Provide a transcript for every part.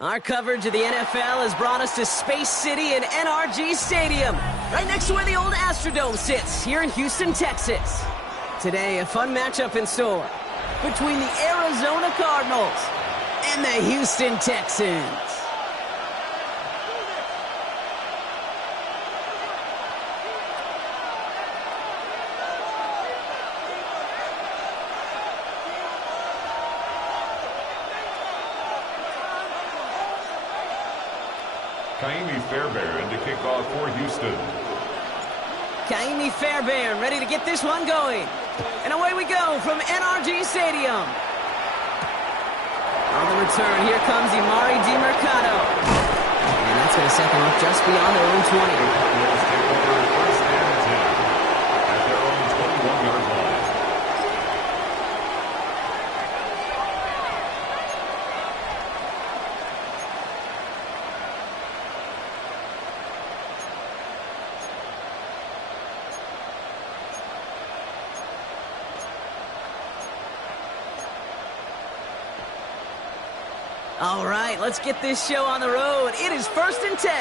Our coverage of the NFL has brought us to Space City and NRG Stadium, right next to where the old Astrodome sits, here in Houston, Texas. Today, a fun matchup in store between the Arizona Cardinals and the Houston Texans. Fairbairn to kick off for Houston. Kaimi Fairbairn ready to get this one going. And away we go from NRG Stadium. On the return, here comes Imari DiMercado. And that's going to set them up just beyond their own 20. Take over first and 10 at their own 21-yard line. All right, let's get this show on the road. It is 1st and 10.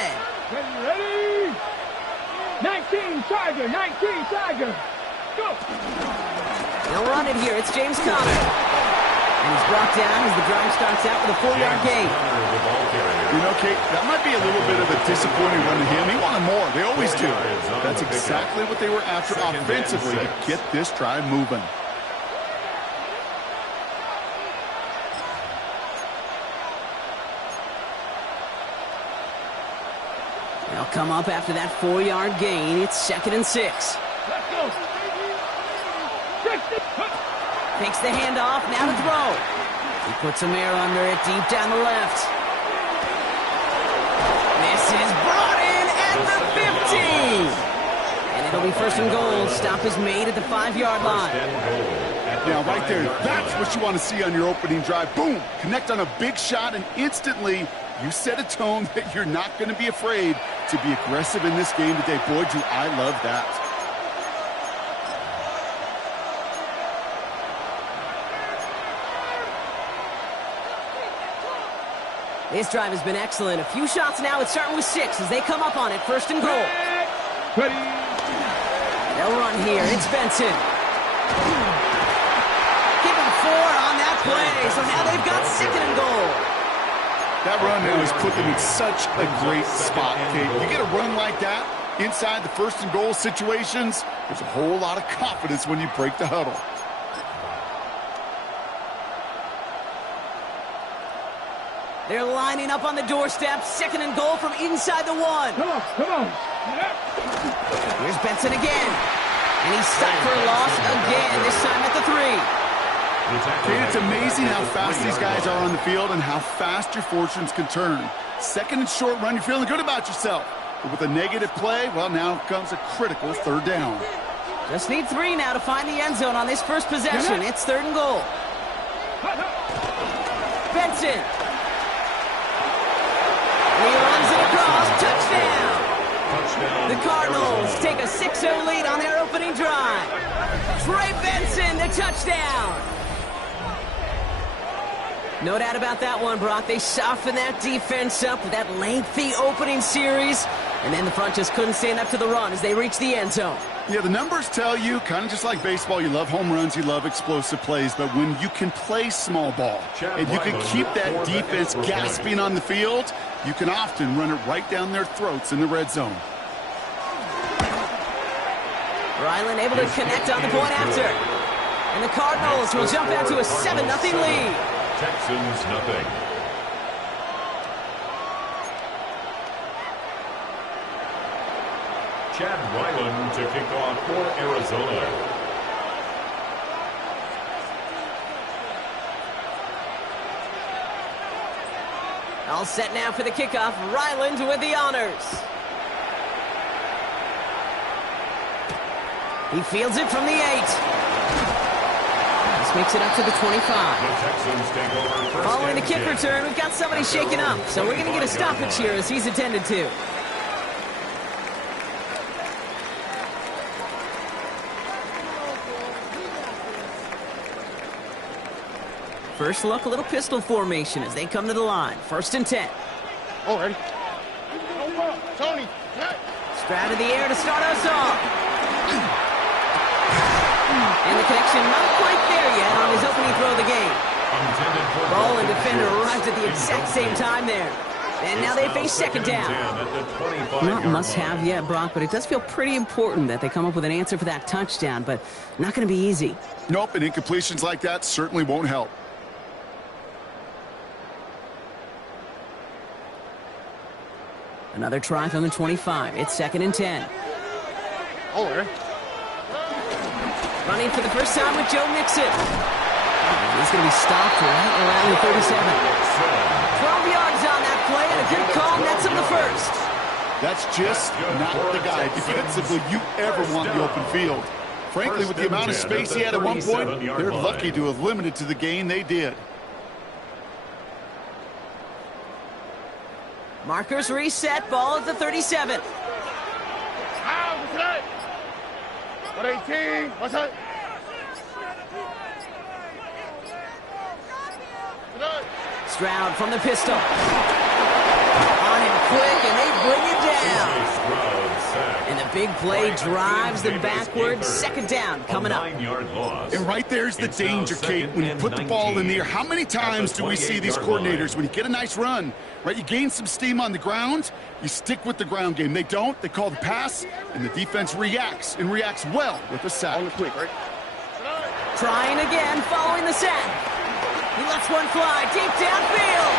Ready? 19 Tiger, 19 Tiger. Go. They'll run it here. It's James Conner. And he's brought down as the drive starts out with a 4-yard gain. You know, Kate, that might be a little bit of a disappointing run to him. He wanted more. They always do. That's exactly what they were after offensively to get this drive moving. They'll come up after that 4-yard gain. It's 2nd and 6. Let's go. Takes the handoff, now to throw. He puts some air under it, deep down the left. This is brought in at the 15. And it'll be 1st and goal. Stop is made at the 5-yard line. Now, right there, that's what you want to see on your opening drive. Boom! Connect on a big shot, and instantly you set a tone that you're not going to be afraid to be aggressive in this game today. Boy, do I love that. This drive has been excellent. A few shots now. It's starting with 6 as they come up on it. 1st and goal. Ready. They'll run here. It's Benson. Give him 4 on that play. So now they've got 2nd and goal. That run there has put them in such a great spot, Kate. You get a run like that inside the 1st and goal situations, there's a whole lot of confidence when you break the huddle. They're lining up on the doorstep. 2nd and goal from inside the 1. Come on, come on. Here's Benson again. And he's stopped for a loss again, this time at the 3. Kate, it's amazing how fast these guys are on the field and how fast your fortunes can turn. 2nd and short run, you're feeling good about yourself. But with a negative play, well, now comes a critical 3rd down. Just need 3 now to find the end zone on this first possession. It's 3rd and goal. Benson. He runs it across. Touchdown. The Cardinals take a 6-0 lead on their opening drive. Trey Benson, the touchdown. No doubt about that one, Brock. They softened that defense up with that lengthy opening series, and then the front just couldn't stand up to the run as they reached the end zone. Yeah, the numbers tell you, kind of just like baseball, you love home runs, you love explosive plays, but when you can play small ball and you can keep that defense gasping on the field, you can often run it right down their throats in the red zone. Ryland able to connect on the point after. And the Cardinals will jump out to a 7-0 lead. Texans nothing. Chad Ryland to kick off for Arizona. All set now for the kickoff. Ryland with the honors. He fields it from the 8. He's This makes it up to the 25. The Texans take over first Following the and kick 10. return, we've got somebody shaken up, so we're going to get a stoppage here as he's attended to. First look, a little pistol formation as they come to the line. First and 10. All ready. Tony. Stroud in the air to start us off. And the connection not quite there yet on his opening throw of the game. Ball and defender arrived at the exact same time there. And now they face second down. Not must-have yet, Brock, but it does feel pretty important that they come up with an answer for that touchdown, but not going to be easy. Nope, and incompletions like that certainly won't help. Another try from the 25. It's second and 10. All right. Running for the first time with Joe Mixon. He's going to be stopped right around the 37. 12 yards on that play, and a good call nets him the first. That's just not the guy defensively you ever want the open field. Frankly, with the amount of space he had at one point, they're lucky to have limited to the gain they did. Markers reset, ball at the 37. 118. What's that? Stroud from the pistol. On him quick, and they bring it down. And the big play drives them backwards. Second down coming up. And right there's the danger, Kate. When you put the ball in the air, how many times do we see these coordinators, when you get a nice run, right, you gain some steam on the ground, you stick with the ground game. They don't. They call the pass, and the defense reacts, and reacts well with a sack. On the quick, right? Trying again, following the sack. He lets one fly deep downfield.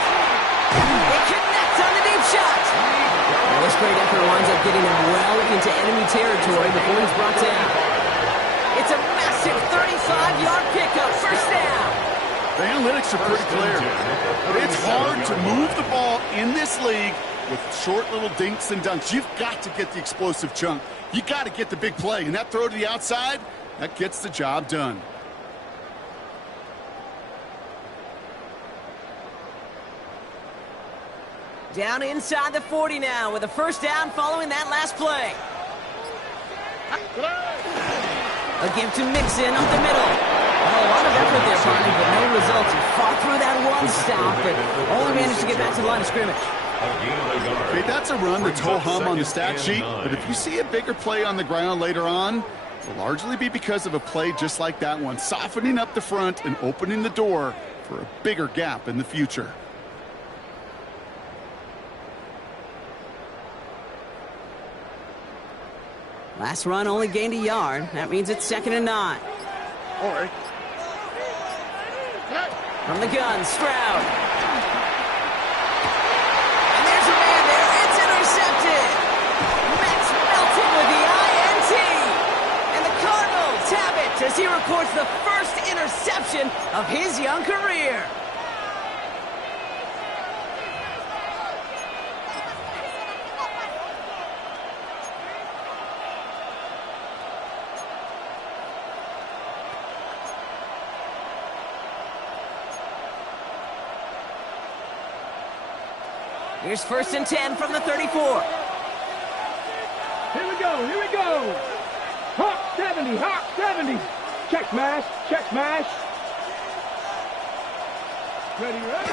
They connect on the deep shot. Well, this great effort winds up getting him well into enemy territory before he's brought down. It's a massive 35-yard pickup, first down. The analytics are pretty clear. It's hard to move the ball in this league with short little dinks and dunks. You've got to get the explosive chunk. You got to get the big play, and that throw to the outside, that gets the job done. Down inside the 40 now with a first down following that last play. A give to Mixon up the middle. Well, a lot of effort there, Barney, but no results. He fought through that one stop, but only managed to get back to the line of scrimmage. Okay, that's a run that's ho-hum on the stat sheet, but if you see a bigger play on the ground later on, it'll largely be because of a play just like that one, softening up the front and opening the door for a bigger gap in the future. Last run only gained a yard. That means it's second and 9. All right. From the gun, Stroud. And there's a man there. It's intercepted. Max Melton with the INT. And the Cardinals have it as he records the first interception of his young career. Here's first and 10 from the 34. Here we go. Here we go. Hawk 70. Hawk 70. Check smash. Check smash. Ready, ready.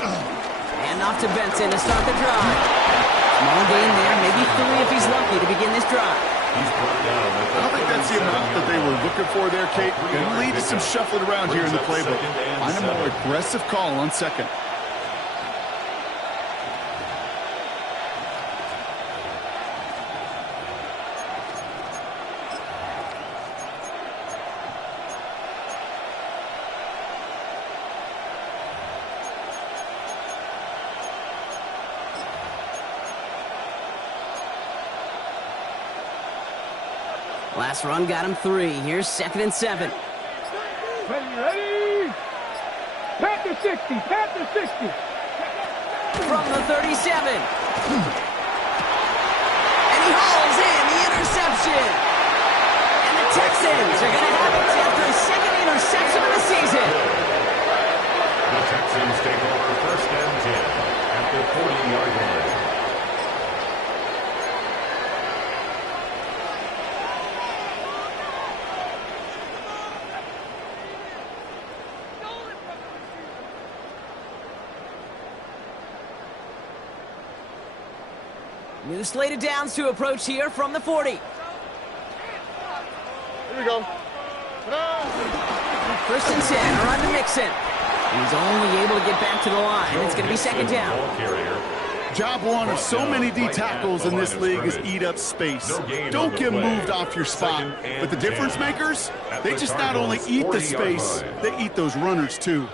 And off to Benson to start the drive. Small gain there, maybe 3 if he's lucky to begin this drive. I don't think that's the amount that they were looking for there, Kate. Going to lead to some shuffling around here in the playbook. Find a more aggressive call on second. Last run got him 3. Here's second and 7. Ready, ready. Panther 60. Panther 60. From the 37. And he hauls in the interception. And the Texans are going to have it after a second interception. reception of the season. The Texans take over 1st and 10 at the 40-yard line. New slate of downs to approach here from the 40. Here we go. 1st and 10, run to Mixon. He's only able to get back to the line. It's going to be 2nd down. Job one of so many D tackles in this league is eat up space. Don't get moved off your spot. But the difference makers, they just not only eat the space, they eat those runners too.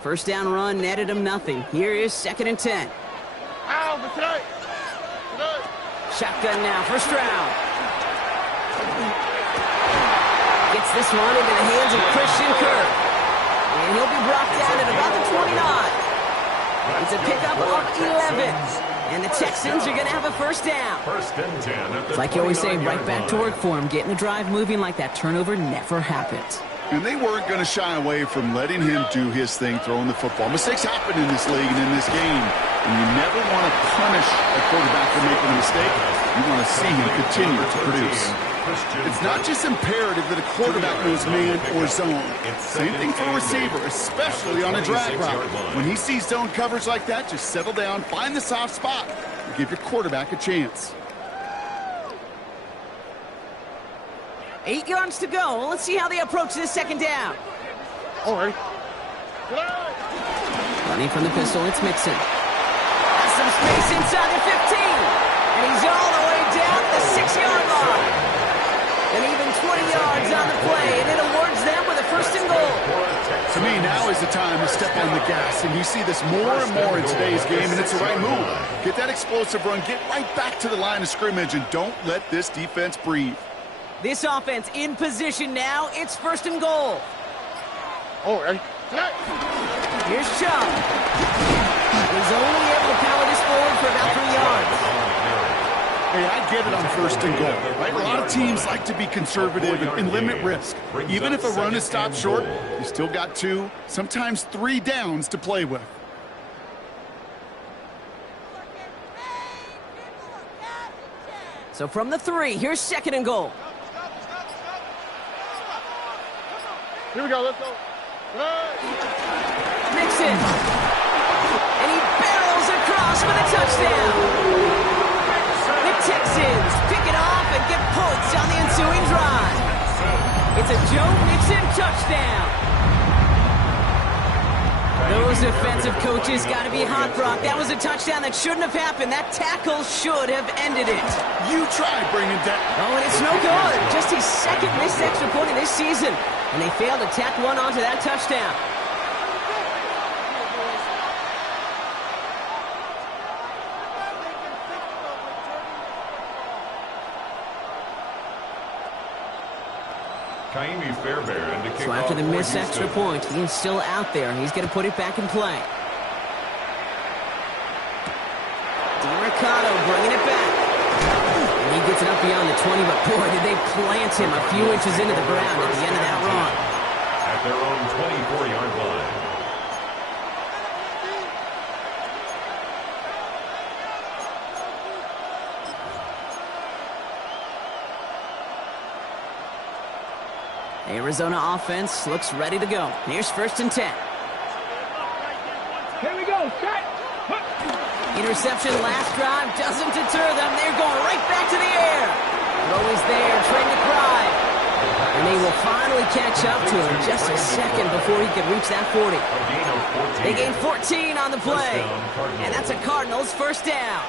First down run netted him nothing. Here is 2nd and 10. Shotgun now, 1st round. Gets this one into the hands of Christian Kirk. And he'll be brought down at about the 29. It's a pickup of 11. And the Texans are going to have a 1st down. 1st and 10 at the Like you always say, right back to work for him. Getting the drive moving like that turnover never happens. And they weren't going to shy away from letting him do his thing throwing the football. Mistakes happen in this league and in this game. And you never want to punish a quarterback for making a mistake. You want to see him continue to produce. It's not just imperative that a quarterback knows man or zone. Same thing for a receiver, especially on a drag route. When he sees zone coverage like that, just settle down, find the soft spot, and give your quarterback a chance. 8 yards to go. Let's see how they approach this 2nd down. All right. Running from the pistol, it's Mixon. Has some space inside the 15. And he's all the way down to the 6-yard line. And even 20 yards on the play, and it awards them with a 1st and goal. To me, now is the time to step on the gas, and you see this more and more in today's game, and it's the right move. Get that explosive run, get right back to the line of scrimmage, and don't let this defense breathe. This offense in position now. It's 1st and goal. All right. Here's Chubb. He's only able to power this forward for about 3 yards. Hey, I get it on 1st and goal, right? A lot of teams like to be conservative and limit risk. Even if a run is stopped short, you still got 2, sometimes 3 downs to play with. So from the 3, here's 2nd and goal. Here we go. Let's go. Mixon. And he barrels across for the touchdown. The Texans pick it off and get points on the ensuing drive. It's a Joe Mixon touchdown. Those defensive coaches got to be hot, Brock. That was a touchdown that shouldn't have happened. That tackle should have ended it. You tried bringing that. Oh, and it's no good. Just his 2nd missed extra point of this season. And they failed to tack one onto that touchdown. So after the missed extra point, he is still out there. He's going to put it back in play. DeRicciardo bringing it back. And he gets it up beyond the 20, but boy, did they plant him a few inches into the ground at the end of that run. At their own 24-yard line. Arizona offense looks ready to go. Here's 1st and 10. Here we go. Shot. Interception last drive doesn't deter them. They're going right back to the air. Throw is there, Trey McBride. And they will finally catch up to him just a second before he can reach that 40. They gain 14 on the play. And that's a Cardinals 1st down.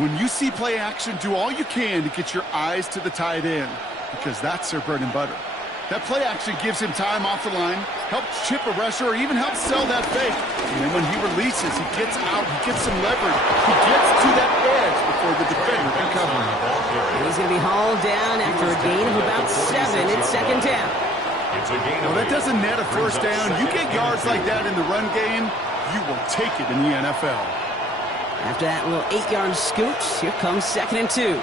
When you see play action, do all you can to get your eyes to the tight end, because that's their bread and butter. That play action gives him time off the line, helps chip a rusher, or even helps sell that fake. And then when he releases, he gets out, he gets some leverage. He gets to that edge before the defender can cover him. And he's going to be hauled down after a gain of about 7. It's second down. Well, that doesn't net a first down. You get yards like that in the run game, you will take it in the NFL. After that little 8-yard scooch, here comes 2nd and 2.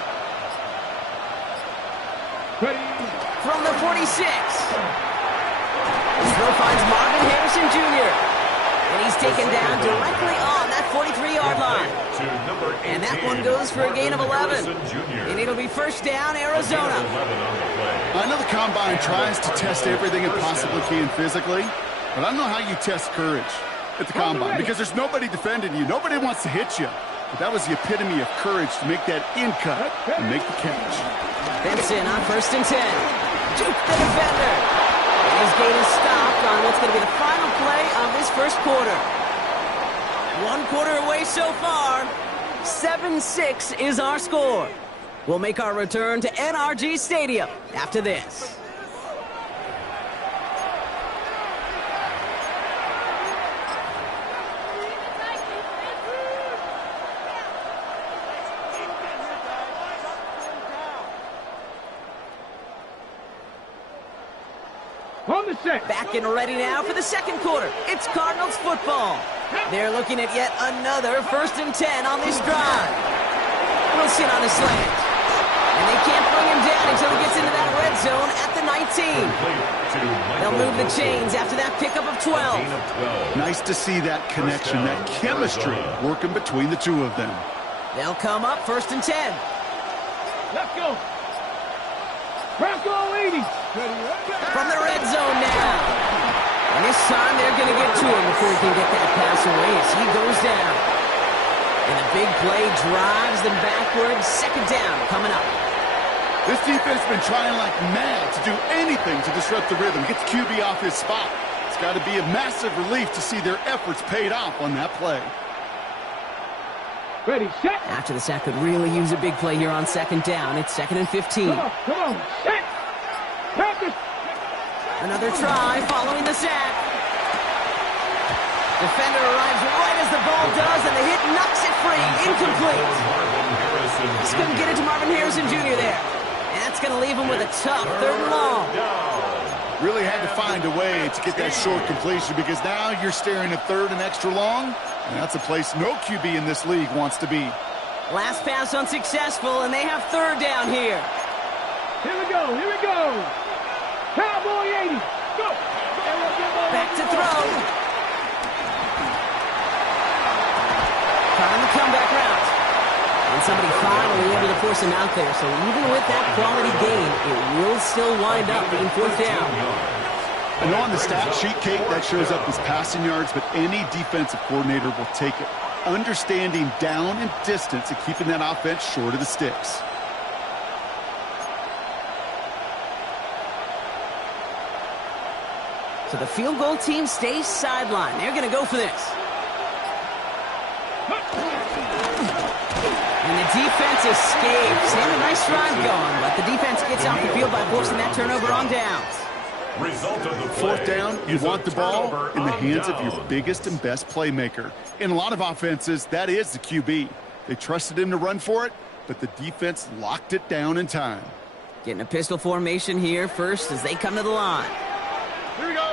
From the 46. Throw finds Marvin Harrison Jr. And he's taken down directly on that 43-yard line. And that one goes for a gain of 11. And it'll be first down, Arizona. I know the Combine tries to test everything it possibly can physically, but I don't know how you test courage at the Combine because there's nobody defending you. Nobody wants to hit you. But that was the epitome of courage to make that in cut and make the catch. Benson on 1st and 10. Juke the defender. And his gain is stopped on what's going to be the final play of this first quarter. 1 quarter away so far. 7-6 is our score. We'll make our return to NRG Stadium after this. Back and ready now for the second quarter. It's Cardinals football. They're looking at yet another 1st and 10 on this drive. Wilson on the slant. And they can't bring him down until he gets into that red zone at the 19. They'll move the chains after that pickup of 12. Nice to see that connection, that chemistry working between the two of them. They'll come up 1st and 10. Let's go. Bronco 80. From the red zone now. And this time they're going to get to him before he can get that pass away as he goes down. And a big play drives them backwards. 2nd down coming up. This defense has been trying like mad to do anything to disrupt the rhythm, get the QB off his spot. It's got to be a massive relief to see their efforts paid off on that play. Ready, set. After the sack could really use a big play here on 2nd down. It's 2nd and 15. Come on, set. Practice. Another try following the sack. Defender arrives right as the ball does, and the hit knocks it free. Incomplete. Just couldn't get it to Marvin Harrison Jr. there. And that's going to leave him with a tough 3rd and long. Really had to find a way to get that short completion because now you're staring at 3rd and extra long. And that's a place no QB in this league wants to be. Last pass unsuccessful, and they have 3rd down here. Here we go, here we go. Cowboy 80. Go. Back to throw. Trying the comeback route. And somebody finally able to force him out there. So even with that quality gain, it will still wind up being 4th down. I know on the stat sheet, Kate, that shows up as passing yards, but any defensive coordinator will take it. Understanding down and distance and keeping that offense short of the sticks. So the field goal team stays sidelined. They're going to go for this. And the defense escapes. And a nice drive going, but the defense gets off the field by forcing that turnover on downs. Result of the 4th down, you want the ball in the hands of your biggest and best playmaker. In a lot of offenses, that is the QB. They trusted him to run for it, but the defense locked it down in time. Getting a pistol formation here first as they come to the line. Here we go.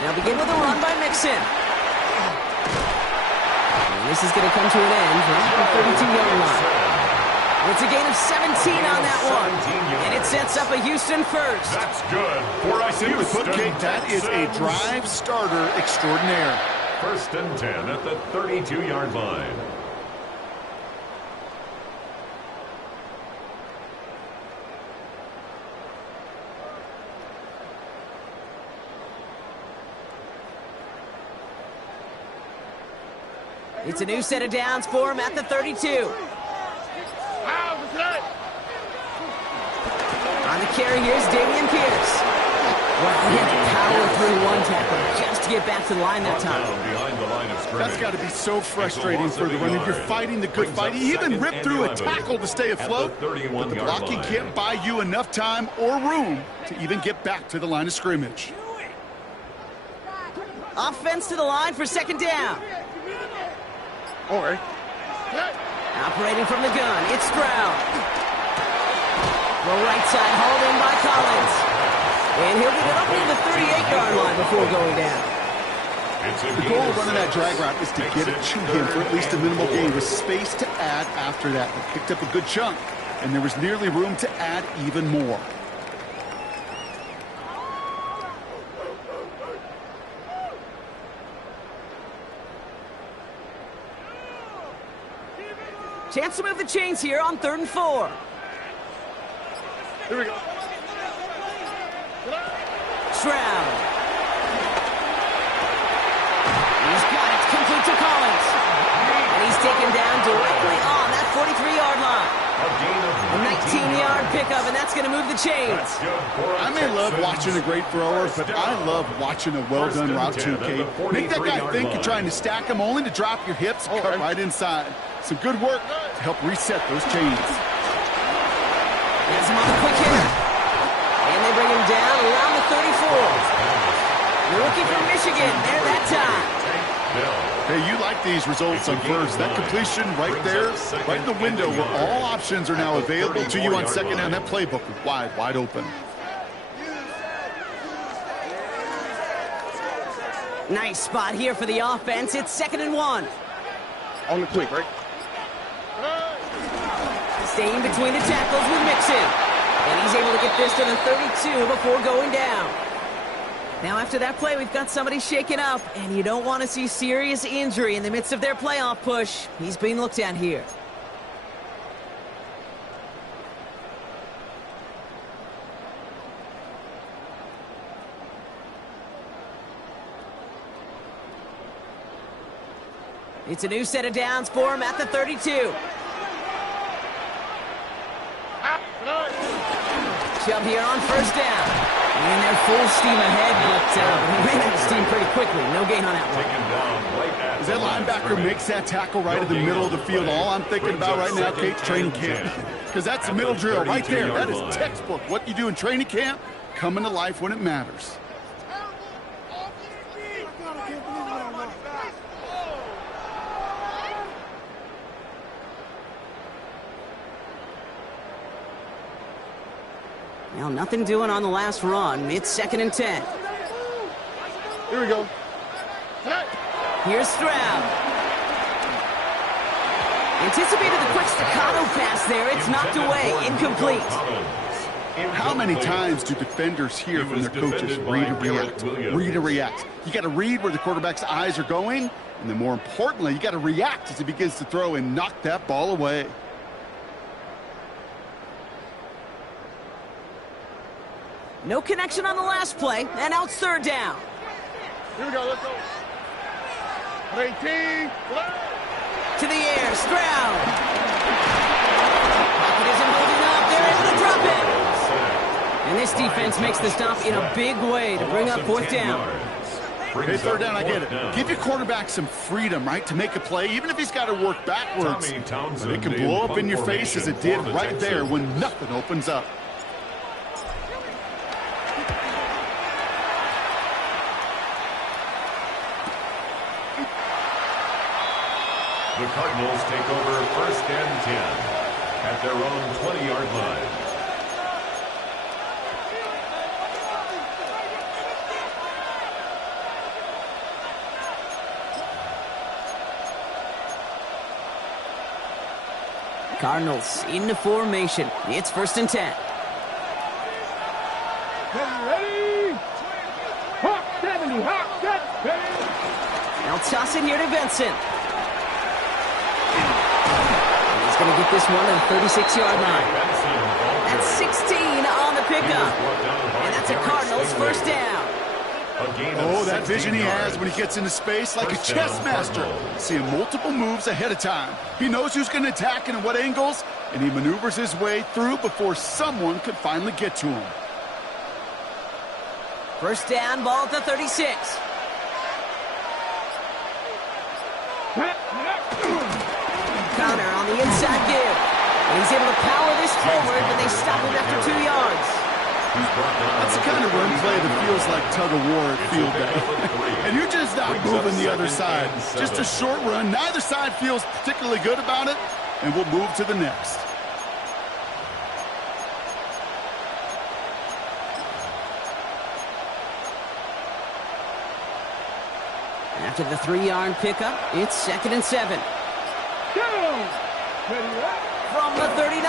They'll begin with a run by Mixon. And this is going to come to an end right at the 32-yard line. It's a gain of 17 on that one. And it sets up a Houston first. That's good for a Simply put, Kate, that is a drive starter extraordinaire. 1st and 10 at the 32-yard line. It's a new set of downs for him at the 32. On the carry, here's Dameon Pierce. Well, he had to power through one tackle just to get back to the line that time. Behind the line of scrimmage. That's got to be so frustrating for the runner. You're fighting the good fight. He even ripped through a tackle to stay afloat, but the blocking can't buy you enough time or room to even get back to the line of scrimmage. Offense to the line for second down. All right. Operating from the gun, it's Stroud. The right side hauled in by Collins. And he'll get it up near the 38-yard line before going down. The goal of running that drag route is to get it to him for at least a minimal gain with space to add after that. They picked up a good chunk, and there was nearly room to add even more. Chance to move the chains here on 3rd and 4. Here we go. Stroud. He's got it, complete to Collins. And he's taken down directly on that 43-yard line. A 19-yard pickup, and that's going to move the chains. I may love watching a great thrower, but I love watching a well-done route too, Kate. Make that guy think you're trying to stack him only to drop your hips, cut right inside. Some good work to help reset those chains. Has him on the quick hitter. And they bring him down around the 34. The rookie from Michigan there that time. Hey, you like these results on first. That completion right there, right in the window where all options are now available to you on second down. That playbook wide open. Nice spot here for the offense. It's 2nd and 1. On the quick, right? Staying between the tackles with Mixon. And he's able to get this to the 32 before going down. Now after that play, we've got somebody shaken up, and you don't want to see serious injury in the midst of their playoff push. He's being looked at here. It's a new set of downs for him at the 32. Chubb here on 1st down. And they're full steam ahead, but he ran out of steam pretty quickly. No gain on that one. As that linebacker makes that tackle right in the middle of the field, all I'm thinking about right now, Kate, training camp. Because that's a middle drill right there. That is textbook. What you do in training camp, coming to life when it matters. Now, nothing doing on the last run. It's 2nd and 10. Here we go. Here's Stroud. Anticipated the quick staccato pass there. It's knocked away. Incomplete. How many times do defenders hear from their coaches, read and react, read and react? You got to read where the quarterback's eyes are going, and then more importantly, you got to react as he begins to throw and knock that ball away. No connection on the last play, and out 3rd down. Here we go, let's go. 18. To the air, Stroud. Pocket isn't holding up. They're able to drop it. And this defense makes the stop in a big way to bring up 4th down. Hey, 3rd down, I get it. Give your quarterback some freedom, right, to make a play, even if he's got to work backwards. But it can blow up in your face as it did right there when nothing opens up. The Cardinals take over 1st and 10 at their own 20-yard line. Cardinals into formation. It's 1st and 10. Ready? Hawk 70, Hawk set, ready? Now toss it here to Benson. He's going to get this one to the 36-yard line. That's 16 on the pickup. And that's a Cardinals 1st down. Oh, that vision he has when he gets into space like a chess master. Seeing multiple moves ahead of time. He knows who's going to attack and in what angles, and he maneuvers his way through before someone could finally get to him. 1st down, ball at the 36. Connor on the inside give. And he's able to power this forward, but they stop him after 2 yards. That's the kind of run play that feels like tug-of-war at field day. And you're just not moving the other side. Just a short run. Neither side feels particularly good about it, and we'll move to the next. After the 3-yard pickup, it's 2nd and 7. From the 39.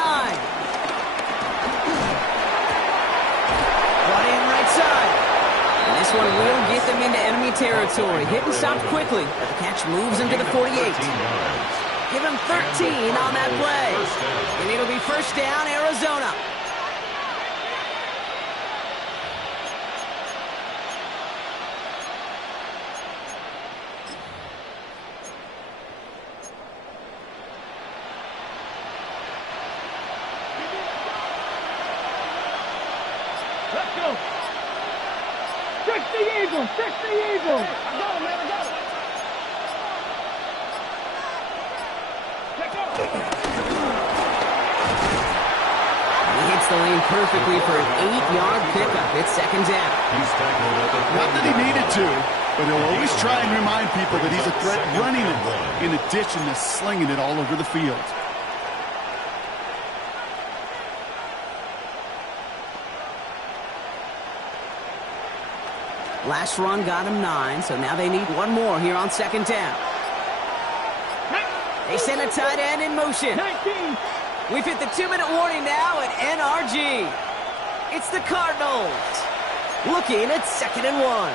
Brought in right side. And this one will get them into enemy territory. Hit and stopped quickly, but the catch moves into the 48. Give him 13 on that play. And it'll be first down, Arizona. Let's go. Fix the Eagles. Fix the Eagles. I got him, man. I got him. Let's go. He hits the lane perfectly for an 8-yard pickup. It's 2nd down. Not that he needed to, but he'll always try and remind people that he's a threat running it, in addition to slinging it all over the field. Last run got him 9, so now they need one more here on 2nd down. They send a tight end in motion. 19. We've hit the 2-minute warning now at NRG. It's the Cardinals looking at 2nd and 1.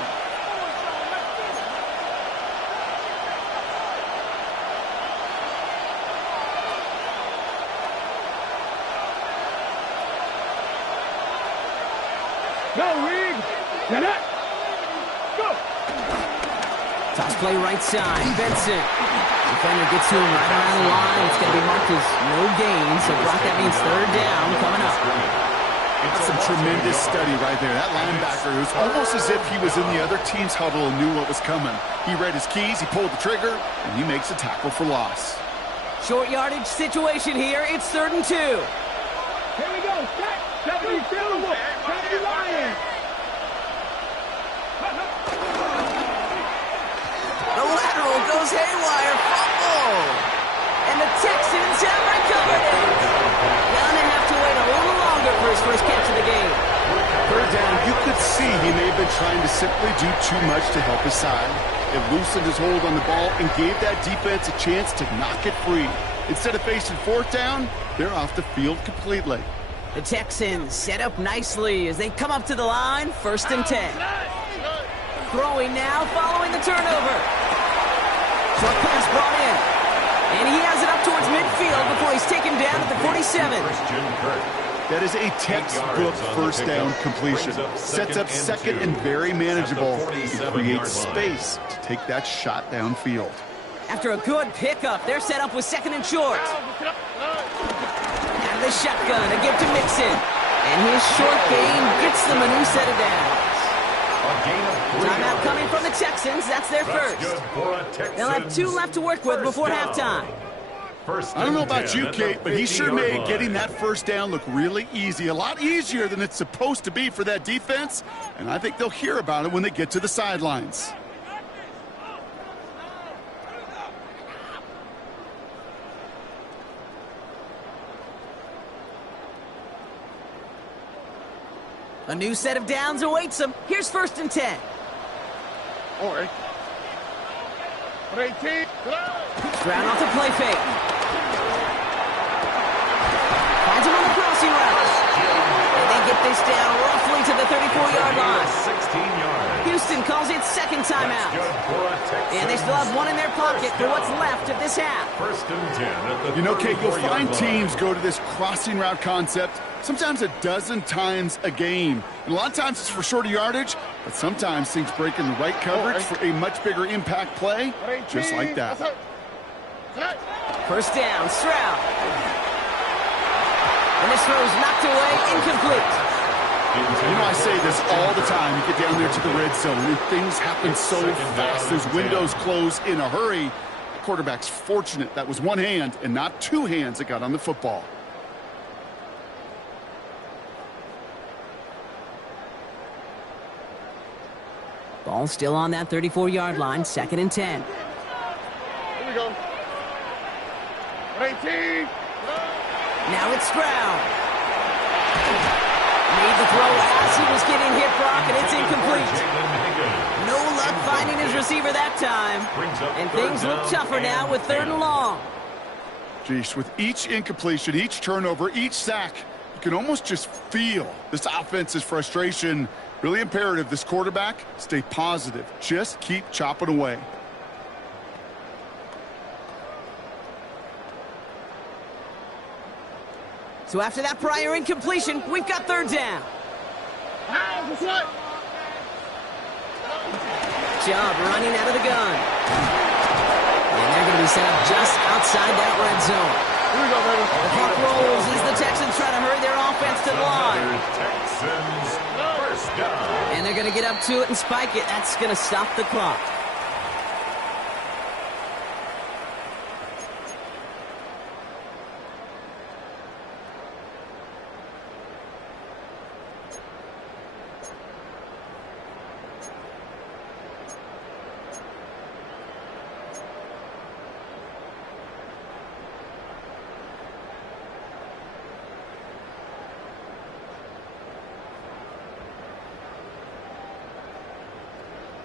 Go, Reed. Get it. Go. Toss play right side. Benson. Defender gets to him right around the line. It's going to be marked as no gain. So Brock, that means 3rd down coming up. That's some tremendous study right there. That linebacker, it was almost as if he was in the other team's huddle and knew what was coming. He read his keys, he pulled the trigger, and he makes a tackle for loss. Short yardage situation here. It's 3rd and 2. Here we go. Set. 72. 70 Lions. The lateral goes haywire. Fumble. And the Texans have recovered it. Gonna have to wait a little longer for his first catch of the game. 3rd down, you could see he may have been trying to simply do too much to help his side. It loosened his hold on the ball and gave that defense a chance to knock it free. Instead of facing 4th down, they're off the field completely. The Texans set up nicely as they come up to the line. 1st and 10. Throwing now following the turnover. Short pass brought in. And he has it up towards midfield before he's taken down at the 47. That is a textbook 1st down completion. Sets up 2nd and very manageable. It creates space to take that shot downfield. After a good pickup, they're set up with 2nd and short. Out of the shotgun, a give to Mixon. And his short gain gets them a new set of downs. Timeout coming from the Texans. That's their first. They'll have 2 left to work with before halftime. I don't know about you, Kate, but he sure made getting that 1st down look really easy. A lot easier than it's supposed to be for that defense. And I think they'll hear about it when they get to the sidelines. A new set of downs awaits them. Here's 1st and 10. Stroud off the play fake. Finds him on the crossing route. And they get this down roughly to the 34-yard line. 16 yards. Houston calls it 2nd timeout. And they still have 1 in their pocket for what's left of this half. 1st and 10 at the You know, Kate, you'll 34-yard find line. teams go to this crossing route concept sometimes a dozen times a game. And a lot of times it's for shorter yardage, but sometimes things break in the right coverage for a much bigger impact play, just like that. 1st down, Stroud. And this throw's knocked away, incomplete. You know, I say this all the time. You get down there to the red zone, and things happen so fast. Those windows close in a hurry. quarterback's fortunate that was one hand and not two hands that got on the football. Ball still on that 34-yard line, 2nd and 10. Here we go. 18. Now it's Stroud. Made the throw as he was getting hit, Brock, and it's incomplete. No luck finding his receiver that time. And things look tougher now with 3rd and long. Jeez, with each incompletion, each turnover, each sack, you can almost just feel this offense's frustration. Really imperative this quarterback stay positive. Just keep chopping away. So after that prior incompletion, we've got 3rd down. Chubb running out of the gun. And they're going to be set up just outside that red zone. Here we go, baby. The clock rolls as the Texans try to hurry their offense to the line. Texans first down. And they're going to get up to it and spike it. That's going to stop the clock.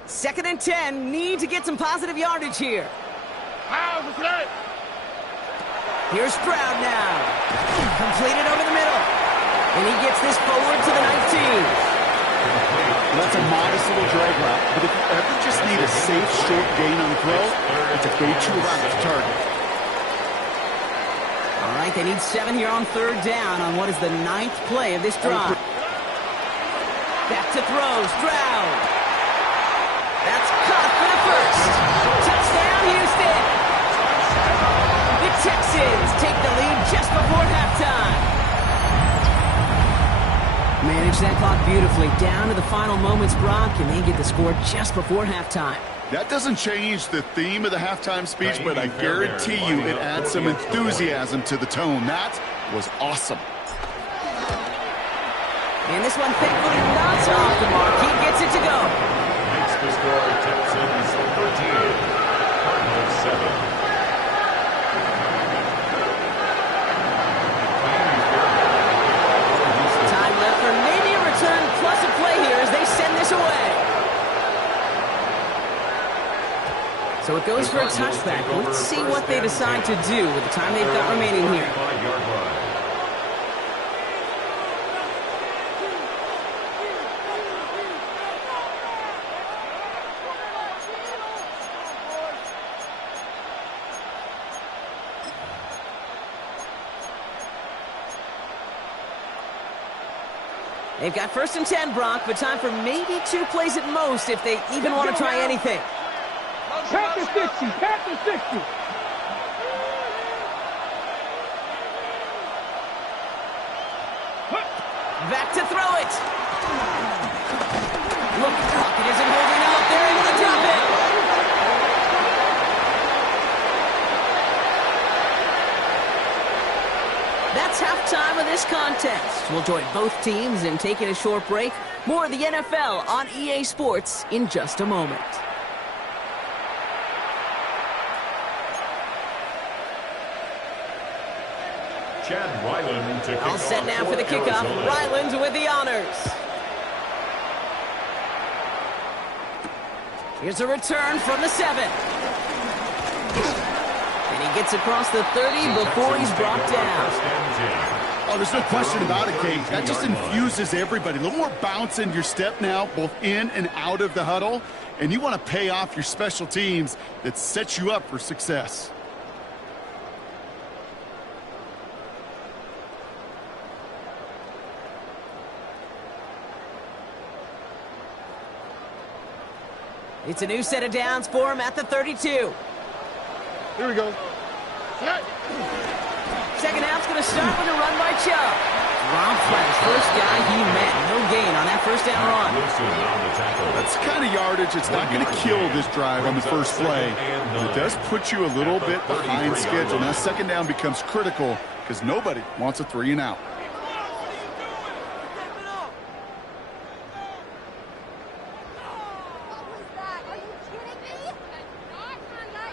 Second and 10, need to get some positive yardage here. Here's Stroud now. Completed over the middle. And he gets this forward to the 19. That's a modest little drag route, but if you ever just need a safe, short gain on the throw, it's a go-to route to target. All right, they need 7 here on 3rd down on what is the 9th play of this drive. Back to throw, Stroud. That's caught for the 1st. Touchdown, Houston. The Texans take the lead just before halftime. Manage that clock beautifully down to the final moments, Brock, and they get the score just before halftime. That doesn't change the theme of the halftime speech, but I guarantee you it adds some enthusiasm to the tone. That was awesome. And this one thankfully not off the mark. He gets it to go. Makes the score Texans 13, Cardinals 7. Time left for maybe a return plus a play here as they send this away. So it goes for a touchback. Let's see what they decide to do with the time they've got remaining here. They've got 1st and 10, Brock, but time for maybe 2 plays at most if they even want to try anything. Pat the 60, pat the 60. Back to throw it. Look, Pocket isn't holding out. They're able to drop it. That's halftime of this contest. We'll join both teams in taking a short break. More of the NFL on EA Sports in just a moment. Chad Ryland to kick All set off now for the kickoff. Arizona. Ryland with the honors. Here's a return from the 7. And he gets across the 30 before he's brought down. Oh, there's no question about it, Kate. That just infuses everybody. A little more bounce in your step now, both in and out of the huddle. And you want to pay off your special teams that sets you up for success. It's a new set of downs for him at the 32. Here we go. Second half's going to start with a run by Chubb. Dropped by the first guy he met. No gain on that first down run. That's the kind of yardage it's not going to kill this drive on the first play. But it does put you a little bit behind schedule. Now second down becomes critical because nobody wants a 3 and out.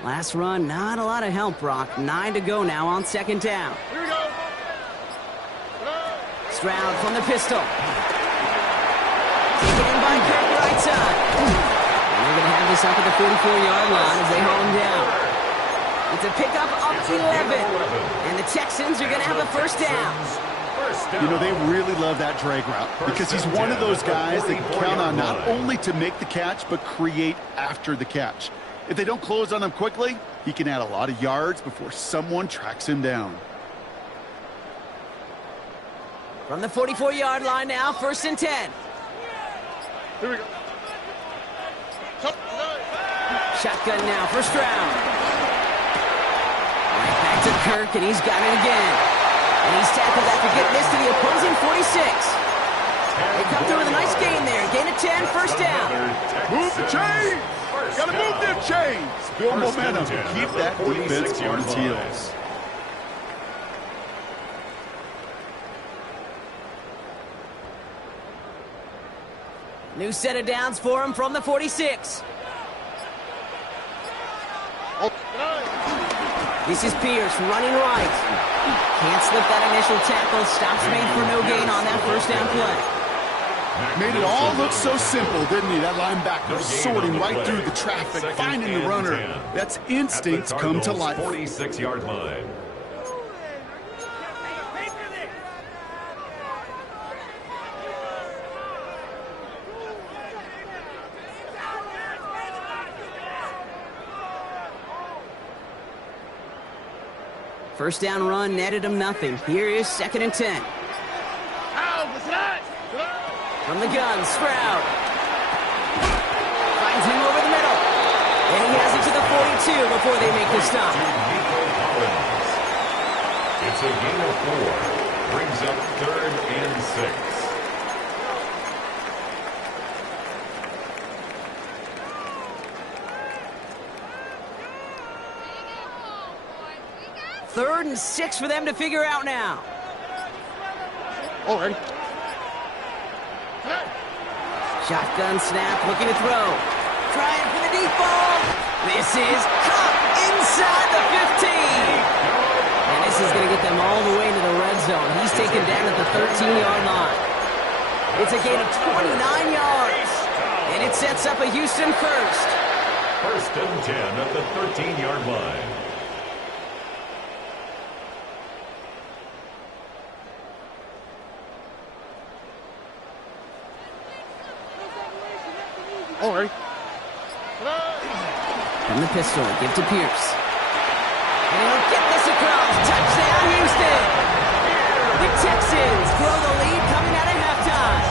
Last run, not a lot of help, Brock. 9 to go now on second down. Here we go. Stroud from the pistol. Taken in by Kirk right side. And they're going to have this up at the 44-yard line as they haul him down. It's a pickup of 11. And the Texans are going to have a first down. You know, they really love that drag route because he's one of those guys that can count on not only to make the catch, but create after the catch. If they don't close on him quickly, he can add a lot of yards before someone tracks him down. From the 44-yard line now, 1st and 10. Here we go. Shotgun now for Stroud. Right back to Kirk, and he's got it again. And he's tackled after getting this to the opposing 46. They come through with a nice gain there. Gain of 10, first down. Move the chains! Gotta move them chains! Build momentum. Keep that defense on its heels. New set of downs for him from the 46. This is Pierce running right. Can't slip that initial tackle. Stops made for no gain on that first down play. Made it all look so simple, didn't he? That linebacker sorting right through the traffic, finding the runner. That's instincts come to life. 46-yard line. First down run netted him nothing. Here is 2nd and 10. From the gun, Stroud. Finds him over the middle. And he has it to the 42 before they make the stop. It's a gain of 4. Brings up 3rd and 6. 3rd and 6 for them to figure out now. Oh, ready. Shotgun snap, looking to throw. Trying for the deep ball. This is caught inside the 15. And this is going to get them all the way into the red zone. He's taken down at the 13-yard line. It's a gain of 29 yards. And it sets up a Houston first. 1st and 10 at the 13-yard line. Oh, ready. From the pistol, give to Pierce. And he'll get this across. Touchdown, Houston. The Texans grow the lead coming out of halftime.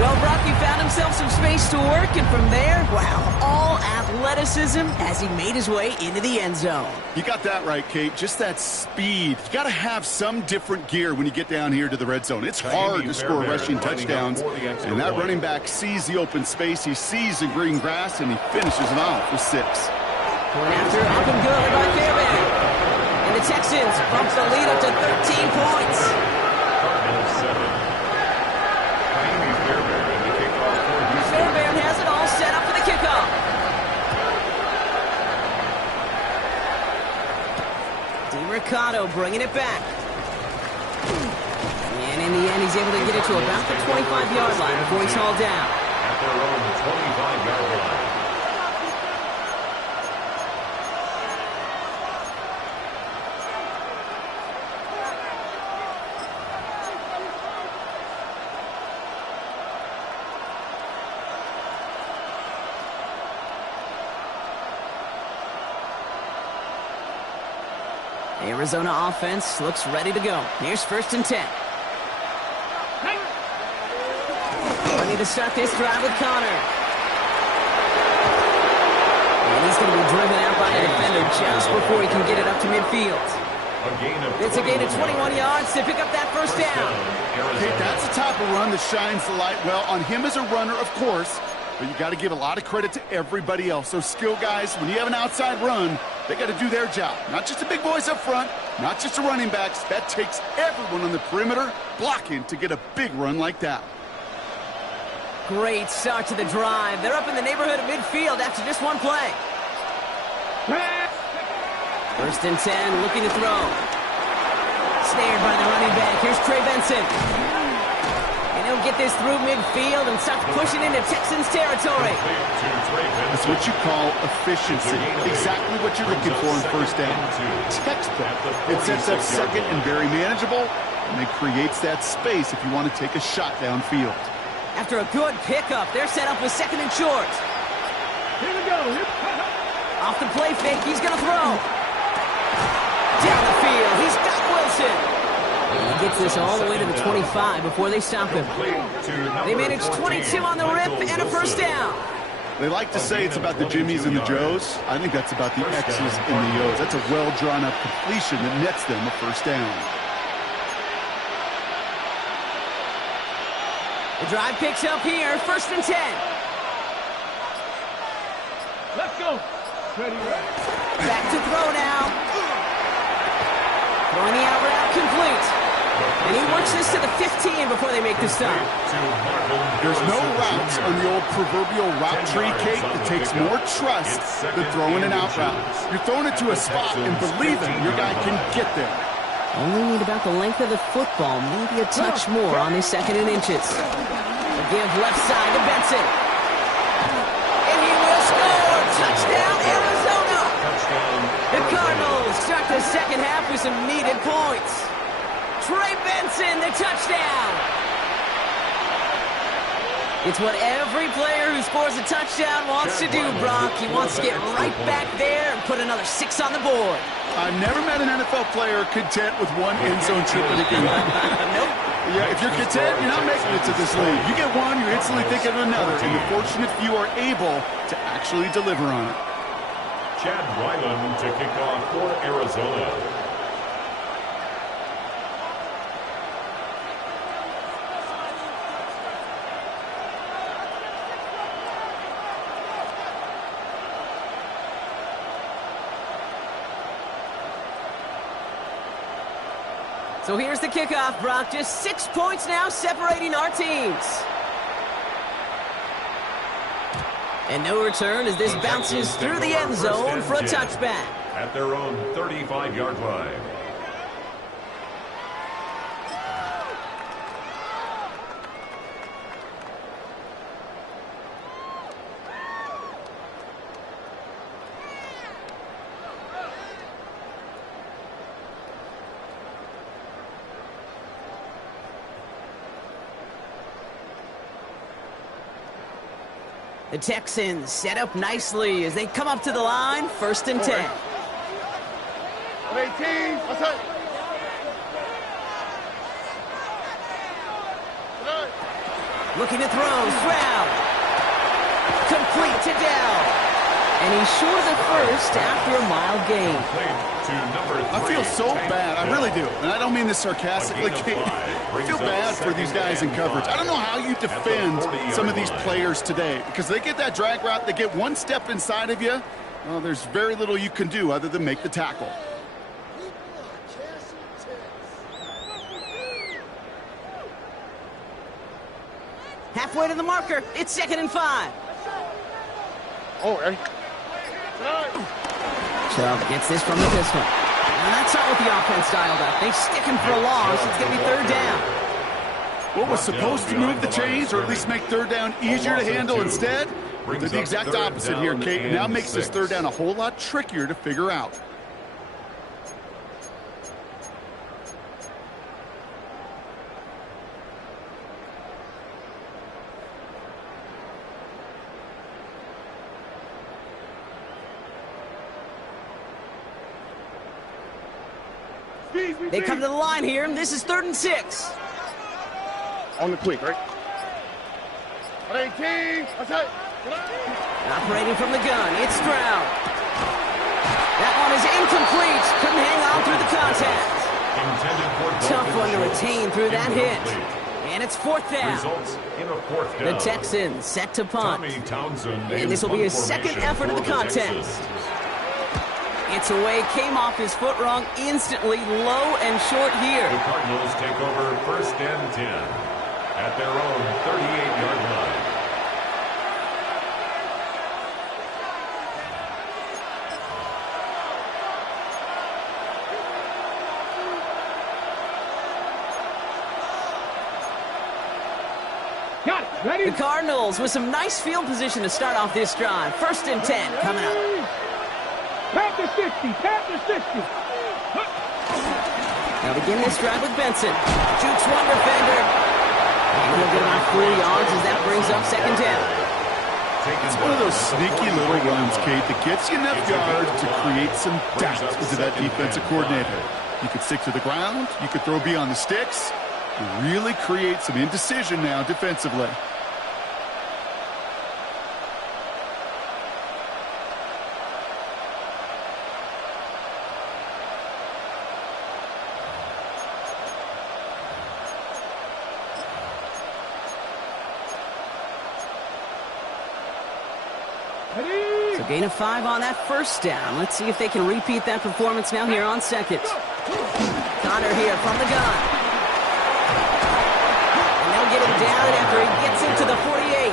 Well, Brock, he found himself some space to work, and from there, wow, all athleticism as he made his way into the end zone. You got that right, Kate. Just that speed. You got to have some different gear when you get down here to the red zone. It's hard to score rushing touchdowns, and that running back sees the open space, he sees the green grass, and he finishes it off with 6. Going after up and good by Fairbairn. And the Texans bump the lead up to 13 points. Fairbairn has it all set up for the kickoff. DeMercado bringing it back. And in the end, he's able to get it to about the 25-yard line before he's hauled down. At their own 25-yard line. Arizona offense looks ready to go. Here's 1st and 10. Ready to start this drive with Connor. And he's going to be driven out by a defender just before he can get it up to midfield. It's a gain of 21 yards to pick up that first down. Okay, that's the type of run that shines the light well on him as a runner, of course, but you got to give a lot of credit to everybody else. Those skill guys, when you have an outside run, they got to do their job. Not just the big boys up front, not just the running backs. That takes everyone on the perimeter blocking to get a big run like that. Great start to the drive. They're up in the neighborhood of midfield after just one play. First and 10, looking to throw. Snared by the running back. Here's Trey Benson. And he'll get this through midfield and start pushing into Texans territory. That's what you call efficiency. Exactly what you're looking for in first down. Textbook. It sets up second and very manageable, and it creates that space if you want to take a shot downfield. After a good pickup, they're set up with second and short. Here we go. Off the play fake, he's going to throw. Down the field, he's got Wilson. He gets this all the way to the 25 before they stop him. They manage 22 on the rip and a first down. They like to say it's about the Jimmies and the Joes. I think that's about the X's and the O's. That's a well-drawn-up completion that nets them a first down. The drive picks up here, first and 10. Let's go. Ready. Back to throw now. Throwing the out route complete. And he works this to the 15 before they make the stop. There's no routes on the old proverbial route tree, Kate, that takes more trust than throwing an out route. You're throwing it to a spot and believing your guy can get there. Only need about the length of the football, maybe a touch more on his second and inches. A give left side to Benson. And he will score! Touchdown, Arizona! The Cardinals start the second half with some needed points. Trey Benson, the touchdown! It's what every player who scores a touchdown wants to do, Brock. He wants to get right back there and put another 6 on the board. I've never met an NFL player content with one end zone trip in a game. Nope. Yeah, if you're content, you're not making it to this league. You get one, you're instantly thinking of another, and the fortunate few are able to actually deliver on it. Chad Ryland to kick off for Arizona. So here's the kickoff, Brock. Just 6 points now separating our teams. And no return as this bounces through the end zone for a touchback. At their own 35-yard line. The Texans set up nicely as they come up to the line, first and 10. 18. What's up? Looking to throw, Stroud. Complete to Dell. And he's short of the first after a mile gain. I feel so bad. I really do. And I don't mean this sarcastically. I feel bad for these guys in coverage. I don't know how you defend some of these players today because they get that drag route, they get one step inside of you. Well, there's very little you can do other than make the tackle. Halfway to the marker. It's 2nd and 5. Oh, hey. Chubb gets this from the pistol. And that's not what the offense dialed up. They stick him for a loss. It's going to be 3rd down. What was supposed to move the chains or at least make 3rd down easier to handle instead? Did the exact opposite here, Kate. And now makes this 3rd down a whole lot trickier to figure out. They come to the line here, and this is 3rd and 6. On the quick, right? 18. What's up? Operating from the gun, it's Stroud. That one is incomplete. Couldn't hang on through the contact. Tough one to retain through that hit. And it's fourth down. Results in a fourth down. The Texans set to punt. And this will be his second effort of the contest. It's away, came off his foot wrong instantly, low and short here. The Cardinals take over first and 10 at their own 38-yard line. Got it. Ready? The Cardinals with some nice field position to start off this drive. First and 10 coming up. Pat the 60. Pat the 60. They'll begin this drive with Benson. Jukes one defender. And he'll get about 4 yards as that brings up second down. It's one of those sneaky little runs, Kate, that gets you enough yards to create some doubt into that defensive coordinator. You could stick to the ground. You could throw beyond the sticks. You really create some indecision now defensively. So gain of 5 on that first down. Let's see if they can repeat that performance now here on second. Connor here from the gun. And they'll get him down after he gets into the 48.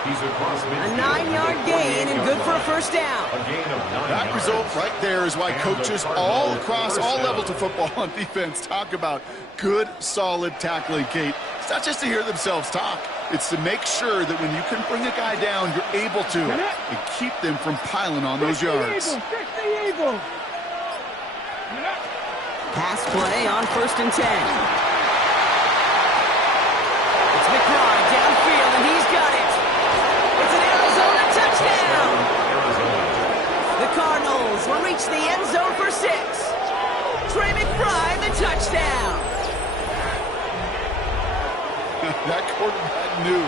He's across midfield. A 9-yard gain and good for a first down. A gain of 9 That yards. result right there is why coaches all across all levels of football on defense talk about good, solid tackling, Kate. It's not just to hear themselves talk. It's to make sure that when you can bring a guy down, you're able to and keep them from piling on those yards. Pass play on first and 10. It's McBride downfield, and he's got it. It's an Arizona touchdown. The Cardinals will reach the end zone for 6. Trey McBride, the touchdown. That quarterback knew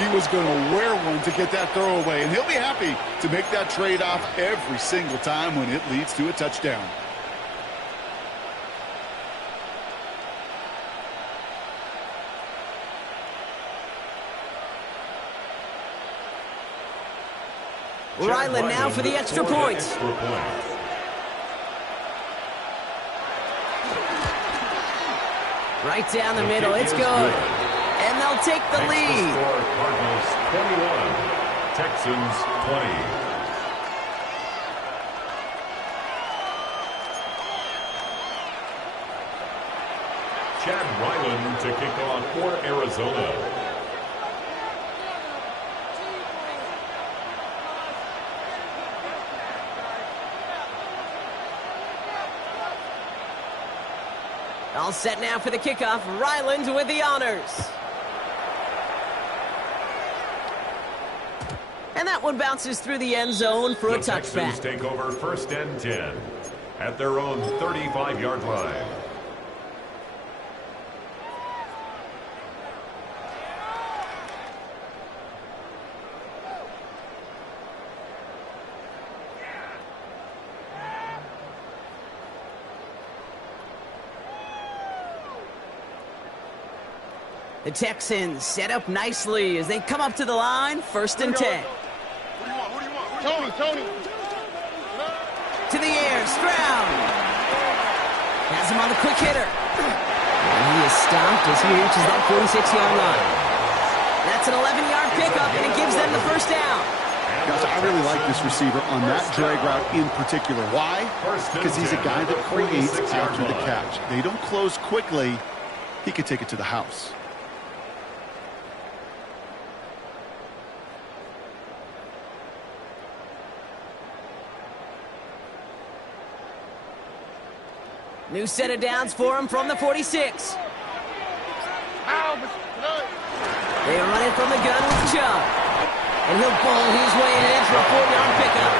he was going to wear one to get that throwaway, and he'll be happy to make that trade-off every single time when it leads to a touchdown. Ryland now for the extra point. Right down the middle, it's good. And they'll take the lead. Cardinals 21, Texans 20. Chad Ryland to kick off for Arizona. All set now for the kickoff. Ryland with the honors. And that one bounces through the end zone for a touchback. Texans take over first and 10 at their own 35-yard line. The Texans set up nicely as they come up to the line, first and 10. Tony. To the air, Stroud. Has him on the quick hitter. And he is stopped as he reaches that 46-yard line. That's an 11-yard pickup, and it gives them the first down. Guys, I really like this receiver on that drag route in particular. Why? Because he's a guy that creates after the catch. They don't close quickly. He could take it to the house. New set of downs for him from the 46. They run it from the gun with Chubb. And he'll bowl his way in for a 4-yard pickup.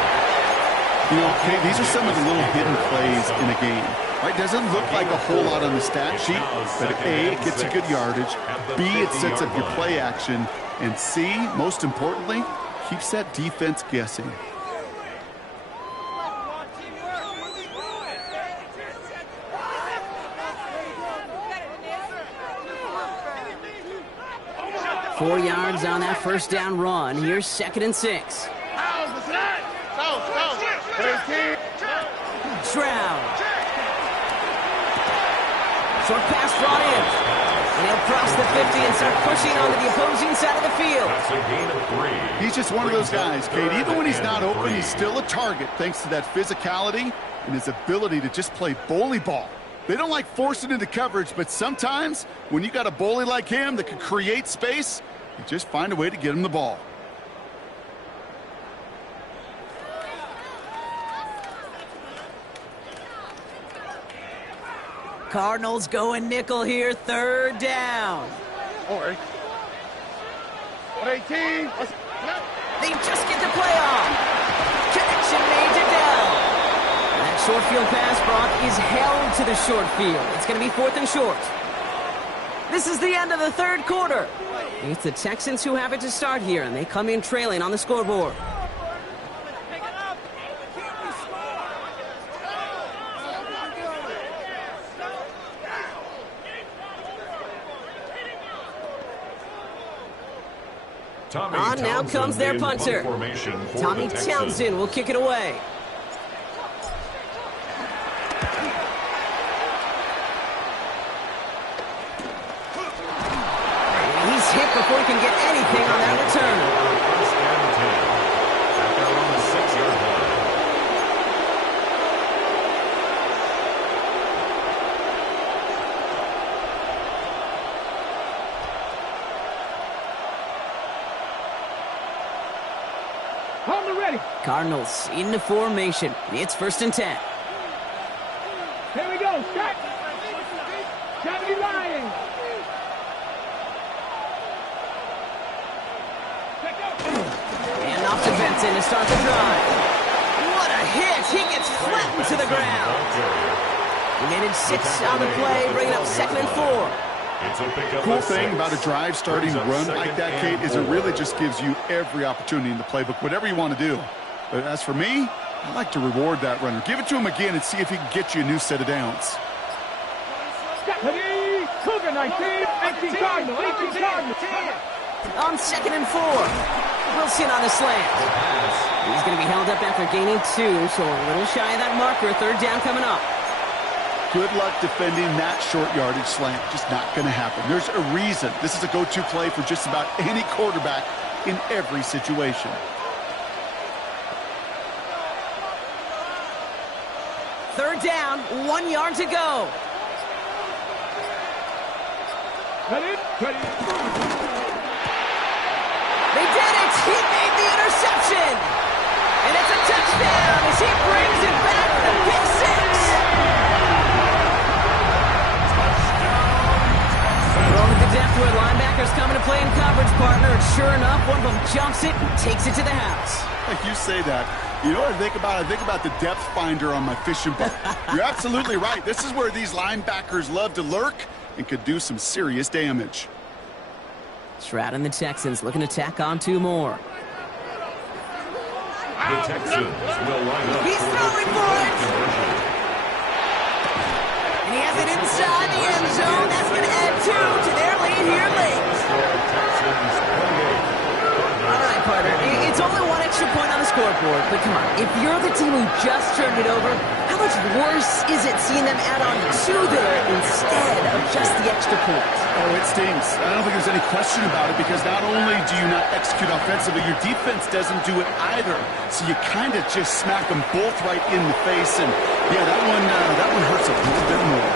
You know, okay, these are some of the little hidden plays in a game. Right? Doesn't look like a whole lot on the stat sheet, but A, it gets you good yardage. B, it sets up your play action. And C, most importantly, keeps that defense guessing. 4 yards on that first down run. Here's 2nd and 6. Stroud. Short pass brought in. And he'll cross the 50 and start pushing onto the opposing side of the field. That's a gain of 3. He's just one of those guys, Kate. Even when he's not open, he's still a target thanks to that physicality and his ability to just play bully ball. They don't like forcing into coverage, but sometimes when you got a bully like him that can create space, you just find a way to get him the ball. Cardinals going nickel here, 3rd down. Or 18. They just get the play on. Connection made to Dell. That short field pass, Brock, is held to the short field. It's going to be 4th and short. This is the end of the 3rd quarter. It's the Texans who have it to start here, and they come in trailing on the scoreboard. On now comes their punter. Tommy Townsend will kick it away. He's hit before he can get anything on that return. First and 10 at their own 6-yard line. On the ready. Cardinals into formation. It's 1st and 10. Here we go. Start. Johnny Lying. And off to Benson to start the drive. What a hit! He gets flattened to the ground. He gained 6 on the play, bringing up 2nd and 4. Cool thing about a drive starting run like that, Kate, is it really just gives you every opportunity in the playbook, whatever you want to do. But as for me, I like to reward that runner. Give it to him again and see if he can get you a new set of downs. Cougar 19, 18 Cardinal, 18 Cardinal. On 2nd and 4. Wilson on the slant. He's going to be held up after gaining 2, so a little shy of that marker. 3rd down coming up. Good luck defending that short yardage slant. Just not going to happen. There's a reason. This is a go-to play for just about any quarterback in every situation. Third down, 1 yard to go. Ready? They did it! He made the interception! And it's a touchdown as he brings it back for the pick 6! Throwing it to depth where linebackers coming to play in coverage, partner. And sure enough, one of them jumps it and takes it to the house. Like you say that. You know what I think about? I think about the depth finder on my fishing boat. You're absolutely right. This is where these linebackers love to lurk and could do some serious damage. Stroud and the Texans looking to tack on 2 more. The Texans will line up. He's throwing for it! And he has it inside the end zone. That's going to add 2 to their lead here late. Texans 28. All right, partner. It's only 1 extra point on the scoreboard, but come on. If you're the team who just turned it over, how much worse is it seeing them add on 2 there instead of just the extra point? Oh, it stings. I don't think there's any question about it because not only do you not execute offensively, your defense doesn't do it either. So you kind of just smack them both right in the face. And, yeah, that one hurts a little bit more.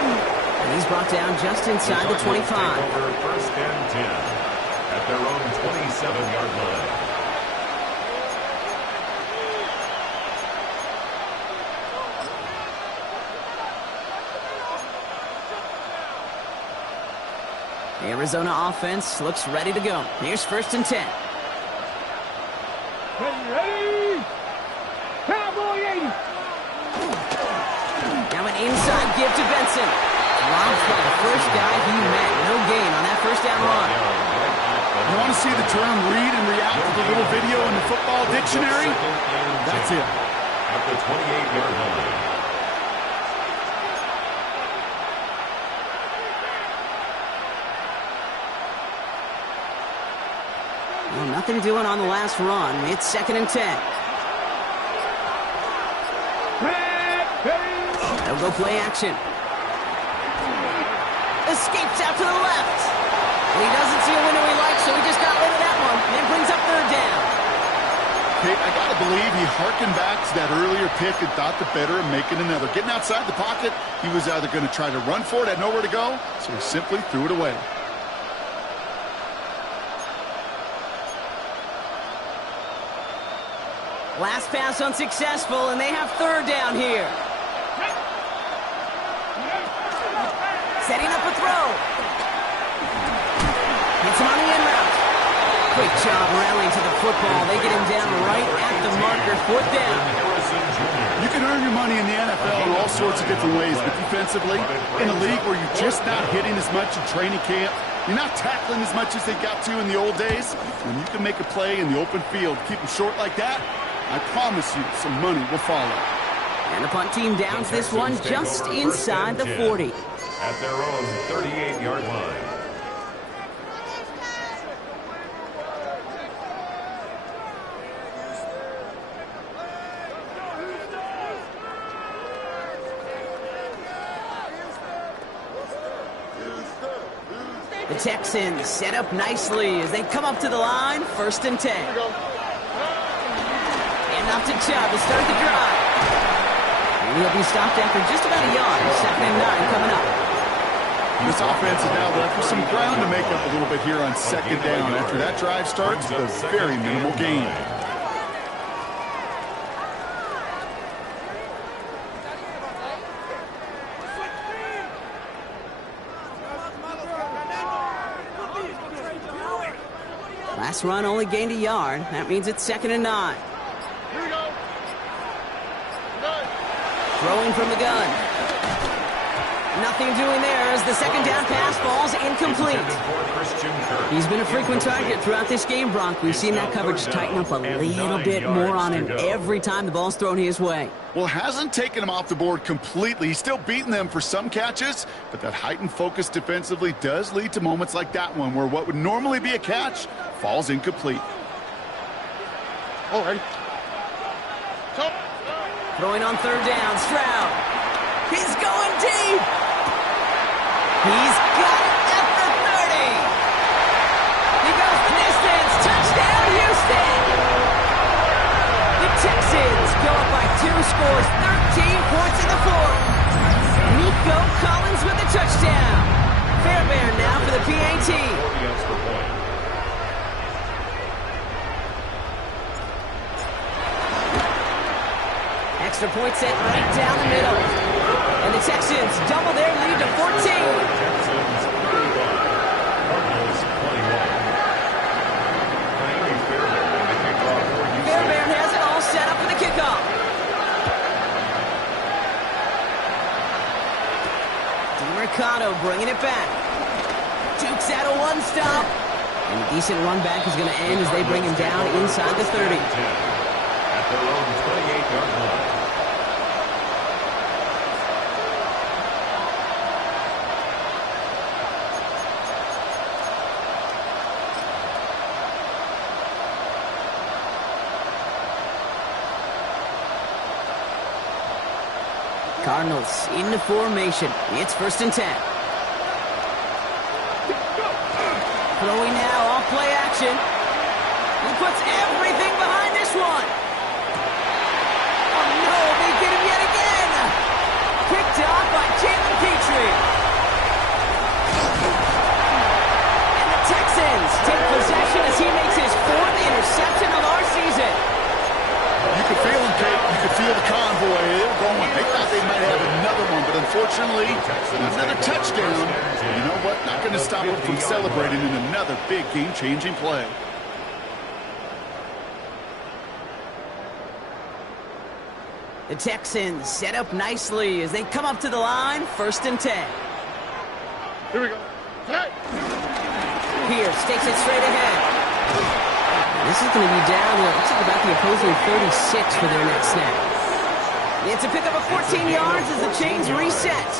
And he's brought down just inside the 25. Over first and 10 at their own 27-yard line. The Arizona offense looks ready to go. Here's first and 10. Ready? Cowboy 80. Now an inside give to Benson. Dropped by the first guy he met. No gain on that first down run. You want to see the term read and react with a little video in the football dictionary? That's it. At the 28-yard line. nothing doing on the last run. It's 2nd and 10. They'll go play action. Escapes out to the left. And he doesn't see a window he likes, so he just got rid of that one. And brings up 3rd down. Okay, I got to believe he harkened back to that earlier pick and thought the better of making another. Getting outside the pocket, he was either going to try to run for it, had nowhere to go, so he simply threw it away. Last pass unsuccessful, and they have 3rd down here. Setting up a throw. Gets him on the in route. Quick job rallying to the football. They get him down right at the marker. 4th down. You can earn your money in the NFL in all sorts of different ways, but defensively, in a league where you're just not hitting as much in training camp, you're not tackling as much as they got to in the old days, when you can make a play in the open field, keep them short like that, I promise you some money will follow. And the punt team downs this one just inside the 40. At their own 38-yard line. The Texans set up nicely as they come up to the line. 1st and 10. And off to Chubb to start the drive. And he'll be stopped after just about a yard. 2nd and 9 coming up. This offense is now left with some ground to make up a little bit here on 2nd down. After that drive starts, a very minimal gain. Last run only gained a yard. That means it's 2nd and 9. Throwing from the gun. Nothing doing there as the 2nd down pass falls incomplete. He's been a frequent target throughout this game, Bronk. We've seen that coverage tighten up a little bit more on him every time the ball's thrown his way. Well, hasn't taken him off the board completely. He's still beating them for some catches, but that heightened focus defensively does lead to moments like that one where what would normally be a catch falls incomplete. All right. Throwing on 3rd down, Stroud. He's going deep. He's got it at the 30. He goes the distance. Touchdown, Houston. The Texans go up by 2 scores, 13 points in the 4th. Nico Collins with the touchdown. Fairbairn now for the PAT. Extra point set right down the middle. And the Texans double their lead to 14. Texans 31. Cardinals 21. Fairbairn has it all set up for the kickoff. DeMercado bringing it back. Dukes out a 1-stop. And a decent run back is going to end as they bring him down inside the 30. At their own 28-yard line. Cardinals into formation. It's 1st and 10. Throwing now off play action. He puts everything behind this one. Oh no, they get him yet again. Picked off by Jalen Petrie. And the Texans take possession as he makes his 4th interception of our season. You could feel them, Kate. You could feel the convoy. They were going. They thought they might have another one, but unfortunately, another touchdown. You know what? Not going to stop them from celebrating in another big game-changing play. The Texans set up nicely as they come up to the line. 1st and 10. Here we go. Hey. Pierce takes it straight ahead. This is going to be down to, looks like about the opposing 36 for their next snap. It's a pickup of 14 yards as the chains reset.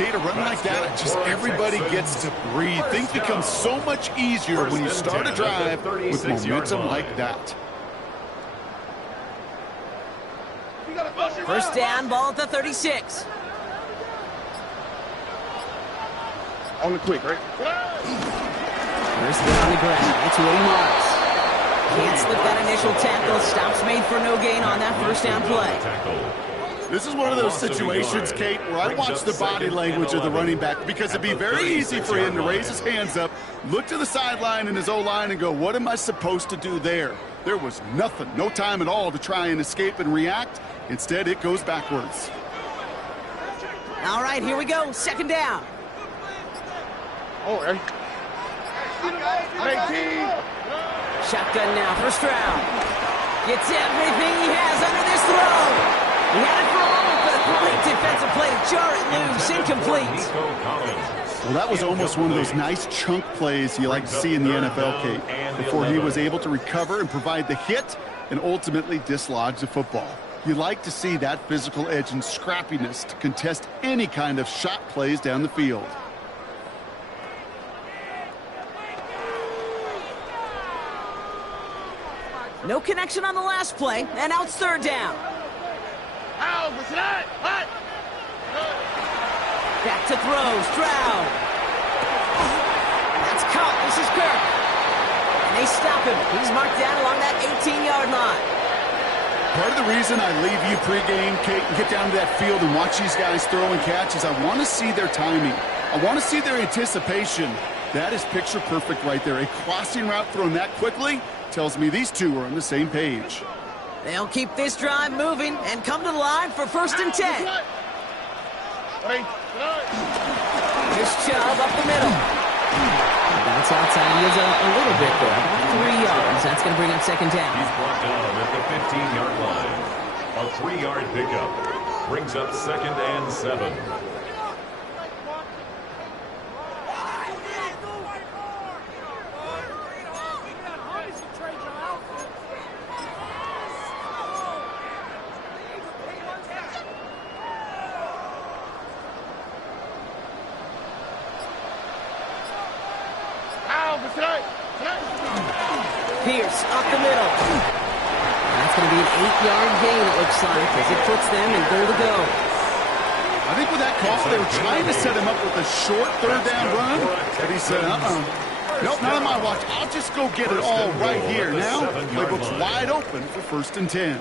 Kate, a run like that, just everybody gets to breathe. Things become so much easier when you start a drive with momentum like that. First down, ball at the 36. On the quick, right? First down on the ground. It's Woody Marks. Can't slip that initial tackle. Stops made for no gain on that first down play. This is one of those situations, Kate, where I watch the body language of the running back, because it'd be very easy for him to raise his hands up, look to the sideline in his O-line and go, what am I supposed to do there? There was nothing, no time at all to try and escape and react. Instead, it goes backwards. All right, here we go. Second down. Oh, hey. 18. Shotgun now, first round. Gets everything he has under this throw. He had it for a moment, but a great defensive play to jar it loose. Incomplete. Well, that was almost one of those nice chunk plays you like to see in the NFL, Kate, before he was able to recover and provide the hit and ultimately dislodge the football. You like to see that physical edge and scrappiness to contest any kind of shot plays down the field. No connection on the last play, and now it's third down. Back to throw, Stroud. That's caught, this is Kirk. And they stop him. He's marked down along that 18-yard line. Part of the reason I leave you pregame, Kate, and get down to that field and watch these guys throw and catch is I want to see their timing. I want to see their anticipation. That is picture perfect right there. A crossing route thrown that quickly tells me these two are on the same page. They'll keep this drive moving and come to the line for first and 10. Here's Chubb up the middle. Bounce outside. He is a little bit there. About 3 yards. That's going to bring up second down. He's brought down at the 15-yard line. A 3-yard pickup brings up second and 7. Pierce up the middle. That's going to be an 8-yard gain, it looks like, as it puts them in goal to go. I think with that call, they were trying to set him up with a short third down run, and he said, nope, not on my watch. I'll just go get it all right here. Now, playbook's wide open for first and 10.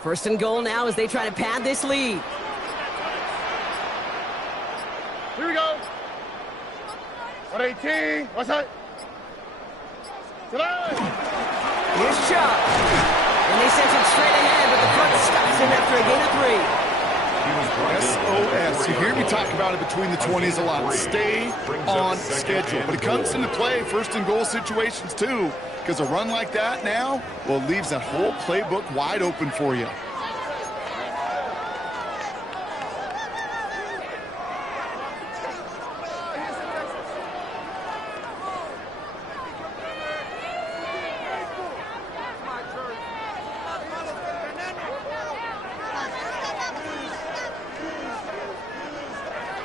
First and goal now as they try to pad this lead. Here we go. 118. What's that? Here's Chubb. And they sent it straight ahead, but the front stops him after a gain of 3. SOS. You hear me talk about it between the 20s a lot. Stay on schedule. But it comes into play first and goal situations too. Because a run like that now, well, it leaves that whole playbook wide open for you.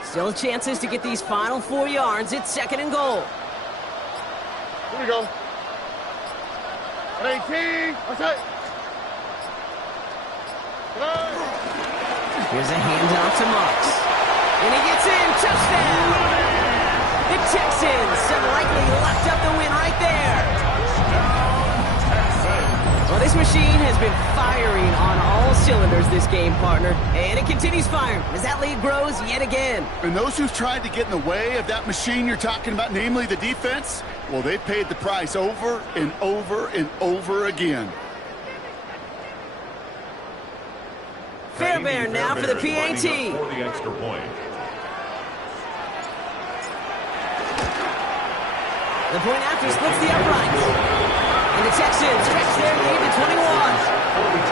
Still chances to get these final 4 yards. It's second and goal. Here we go. 118. What's that? Here's a handoff to Marks. And he gets in. Touchdown! The Texans have likely locked up the win right there. Well, this machine has been firing on all cylinders this game, partner. And it continues firing as that lead grows yet again. And those who've tried to get in the way of that machine you're talking about, namely the defense, well, they've paid the price over and over and over again. Fairbairn now for the PAT. For the extra point. The point after splits the uprights. And the Texans stretch their lead to 21. 42.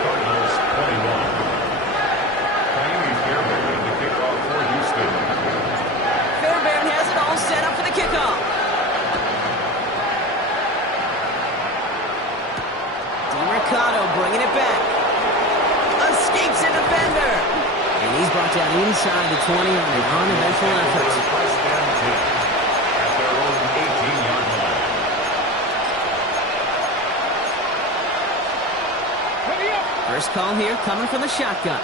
Cardinals 21. Fairbairn to kick off for Houston. Fairbairn has it all set up for the kickoff. brought down inside the 20 on an uneventful effort. First and 10 at their own 18-yard line. First call here coming from the shotgun.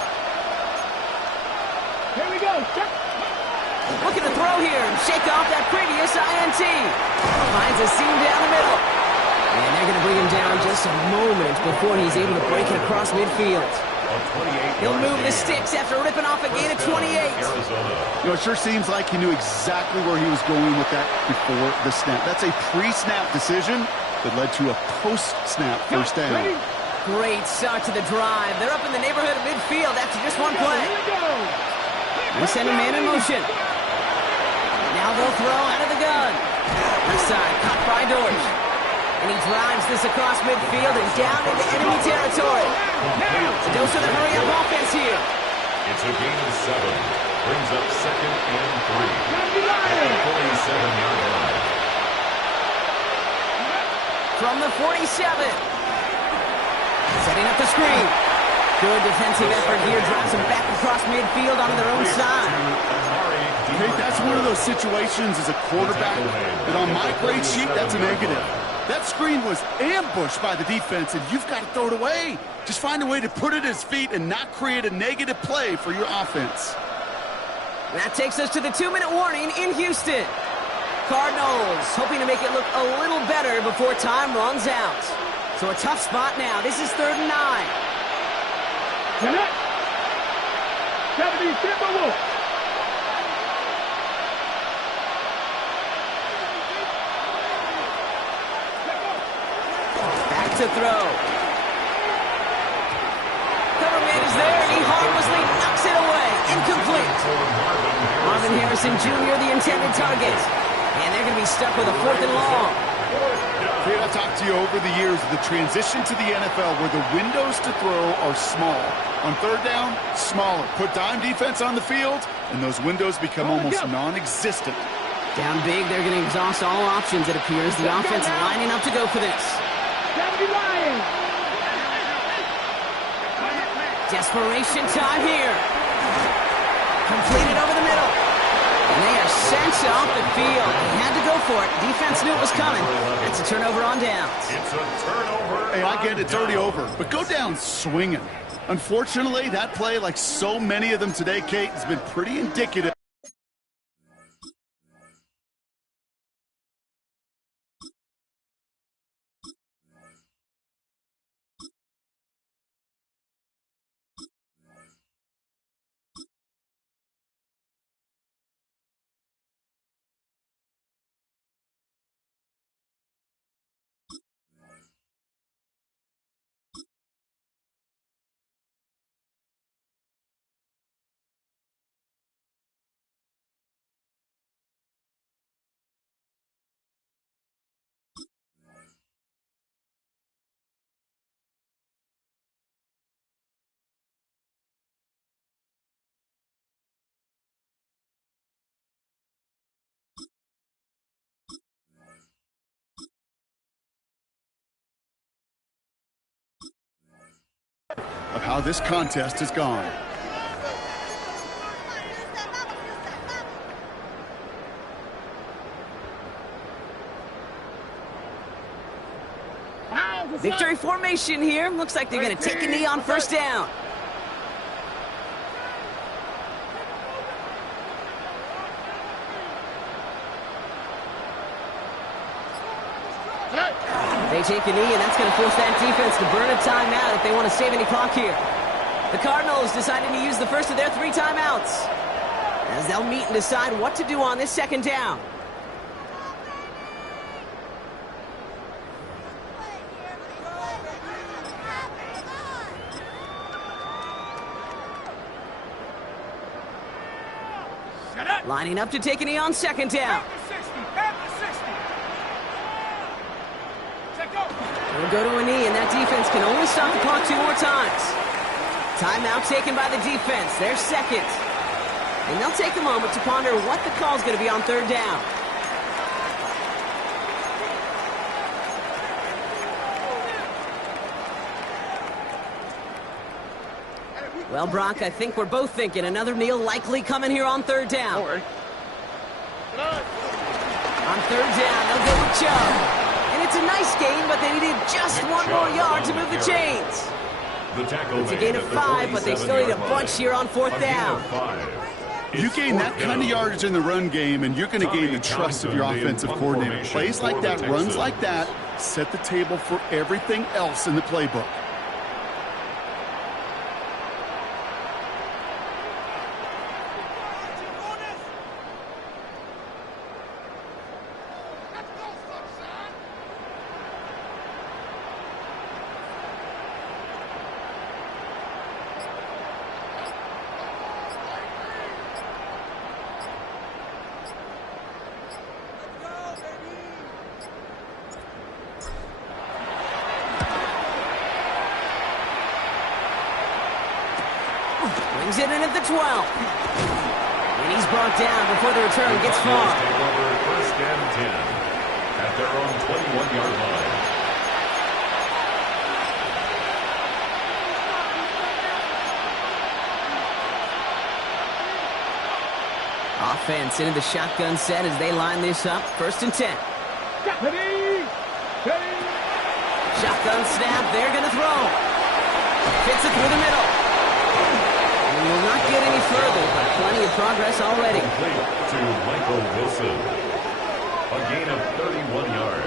Here we go. Looking to throw here and shake off that previous INT. Finds a seam down the middle. And they're going to bring him down just a moment before he's able to break it across midfield. He'll move the sticks after ripping off a gain of 28. You know, it sure seems like he knew exactly where he was going with that before the snap. That's a pre-snap decision that led to a post-snap first down. Great start to the drive. They're up in the neighborhood of midfield after just one play. They send a man in motion. Now they'll throw out of the gun. Left side, caught by Dortch. And he drives this across midfield and down into enemy territory. A dose of the hurry-up offense here. It's a gain of 7. Brings up second and 3. At the 47-yard line. From the 47. Setting up the screen. Good defensive effort here. Drives them back across midfield onto their own side. Okay, that's one of those situations as a quarterback that on my grade sheet, that's a negative. That screen was ambushed by the defense, and you've got to throw it away. Just find a way to put it at his feet and not create a negative play for your offense. That takes us to the 2-minute warning in Houston. Cardinals hoping to make it look a little better before time runs out. So a tough spot now. This is 3rd and 9. 70 Timberwolves. Back to throw. Cover man is there, and he harmlessly knocks it away. Incomplete. Marvin Harrison Jr., the intended target. And they're going to be stuck with a 4th and long. Fred, I've talked to you over the years of the transition to the NFL where the windows to throw are small. On 3rd down, smaller. Put dime defense on the field, and those windows become almost non-existent. Down big, they're going to exhaust all options, it appears. The offense lining up to go for this. Desperation time here. Completed over the middle. And they are sent off the field. They had to go for it. Defense knew it was coming. That's a turnover on downs. It's a turnover. Hey, I get it. It's already over. But go down swinging. Unfortunately, that play, like so many of them today, Kate, has been pretty indicative. Of how this contest has gone. Victory formation here. Looks like they're going to take a knee on 1st down. They take a knee, and that's going to force that defense to burn a timeout if they want to save any clock here. The Cardinals deciding to use the first of their 3 timeouts, as they'll meet and decide what to do on this 2nd down. Lining up to take a knee on 2nd down. They'll go to a knee, and that defense can only stop the clock 2 more times. Timeout taken by the defense. They're 2nd. And they'll take a moment to ponder what the call is going to be on 3rd down. Well, Brock, I think we're both thinking another kneel likely coming here on third down. Don't worry. On third down, they'll go with Chubb. And it's a nice gain, but they needed just one more yard to move the chains. It's a gain of 5, but they still need a bunch here on fourth down. You gain that kind of yardage in the run game, and you're going to gain the trust of your offensive coordinator. Plays like that, runs like that, set the table for everything else in the playbook. Brings it in at the 12. And he's brought down before the return gets far. Take over first and 10 at their own 21-yard line. Offense into the shotgun set as they line this up. First and 10. Shotgun snap. They're going to throw. Fits it through the middle. And will not get any further, but plenty of progress already. Complete to Michael Wilson. A gain of 31 yards.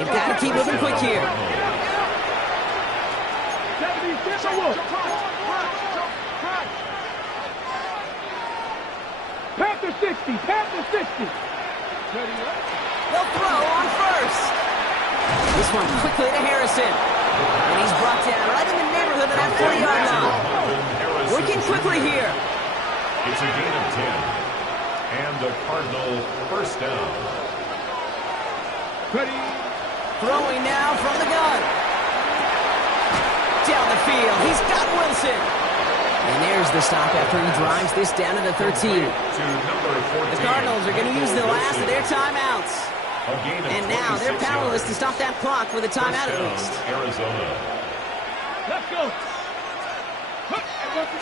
You've got to keep moving quick here. Panther 60, Panther 60. They'll throw on first. This one quickly to Harrison. And he's brought down right in the neighborhood of that 40-yard line. Working quickly here. It's a gain of 10. And the Cardinal first down. Ready. Throwing now from the gun. Down the field. He's got Wilson. And there's the stop after he drives this down to the 13. The Cardinals are going to use the last of their timeouts. And now they're powerless to stop that clock with a timeout at least. Arizona. Let's go.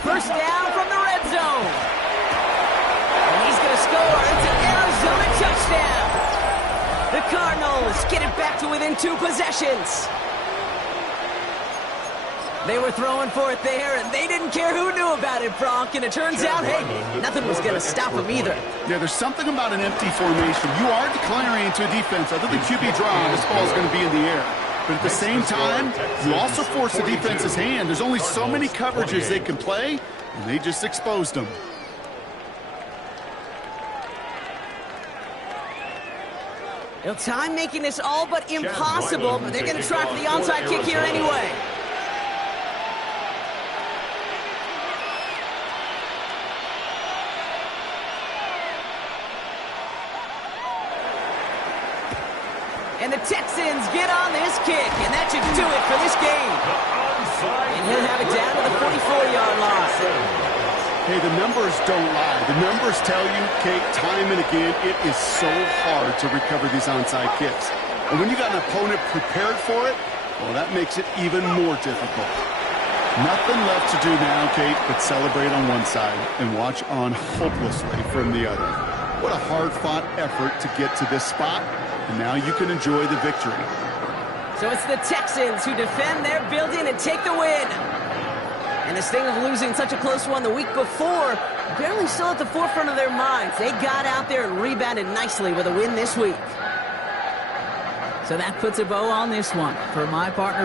First down from the red zone. And he's going to score. It's an Arizona touchdown. The Cardinals get it back to within 2 possessions. They were throwing for it there, and they didn't care who knew about it, Brock. And it turns out, hey, nothing was going to stop them either. Yeah, there's something about an empty formation. You are declaring into a defense. Other than QB draw, this ball is going to be in the air. But at the same time, you also force the defense's hand. There's only so many coverages they can play, and they just exposed them. Well, time making this all but impossible, but they're going to try for the onside kick here anyway. And the Texans get on this kick, and that should do it for this game. And he'll have it down to the 44-yard line. Hey, the numbers don't lie. The numbers tell you, Kate, time and again, it is so hard to recover these onside kicks. And when you got an opponent prepared for it, well, that makes it even more difficult. Nothing left to do now, Kate, but celebrate on one side and watch on hopelessly from the other. What a hard-fought effort to get to this spot, and now you can enjoy the victory. So it's the Texans who defend their building and take the win. And the sting of losing such a close one the week before, barely still at the forefront of their minds. They got out there and rebounded nicely with a win this week. So that puts a bow on this one. For my partner,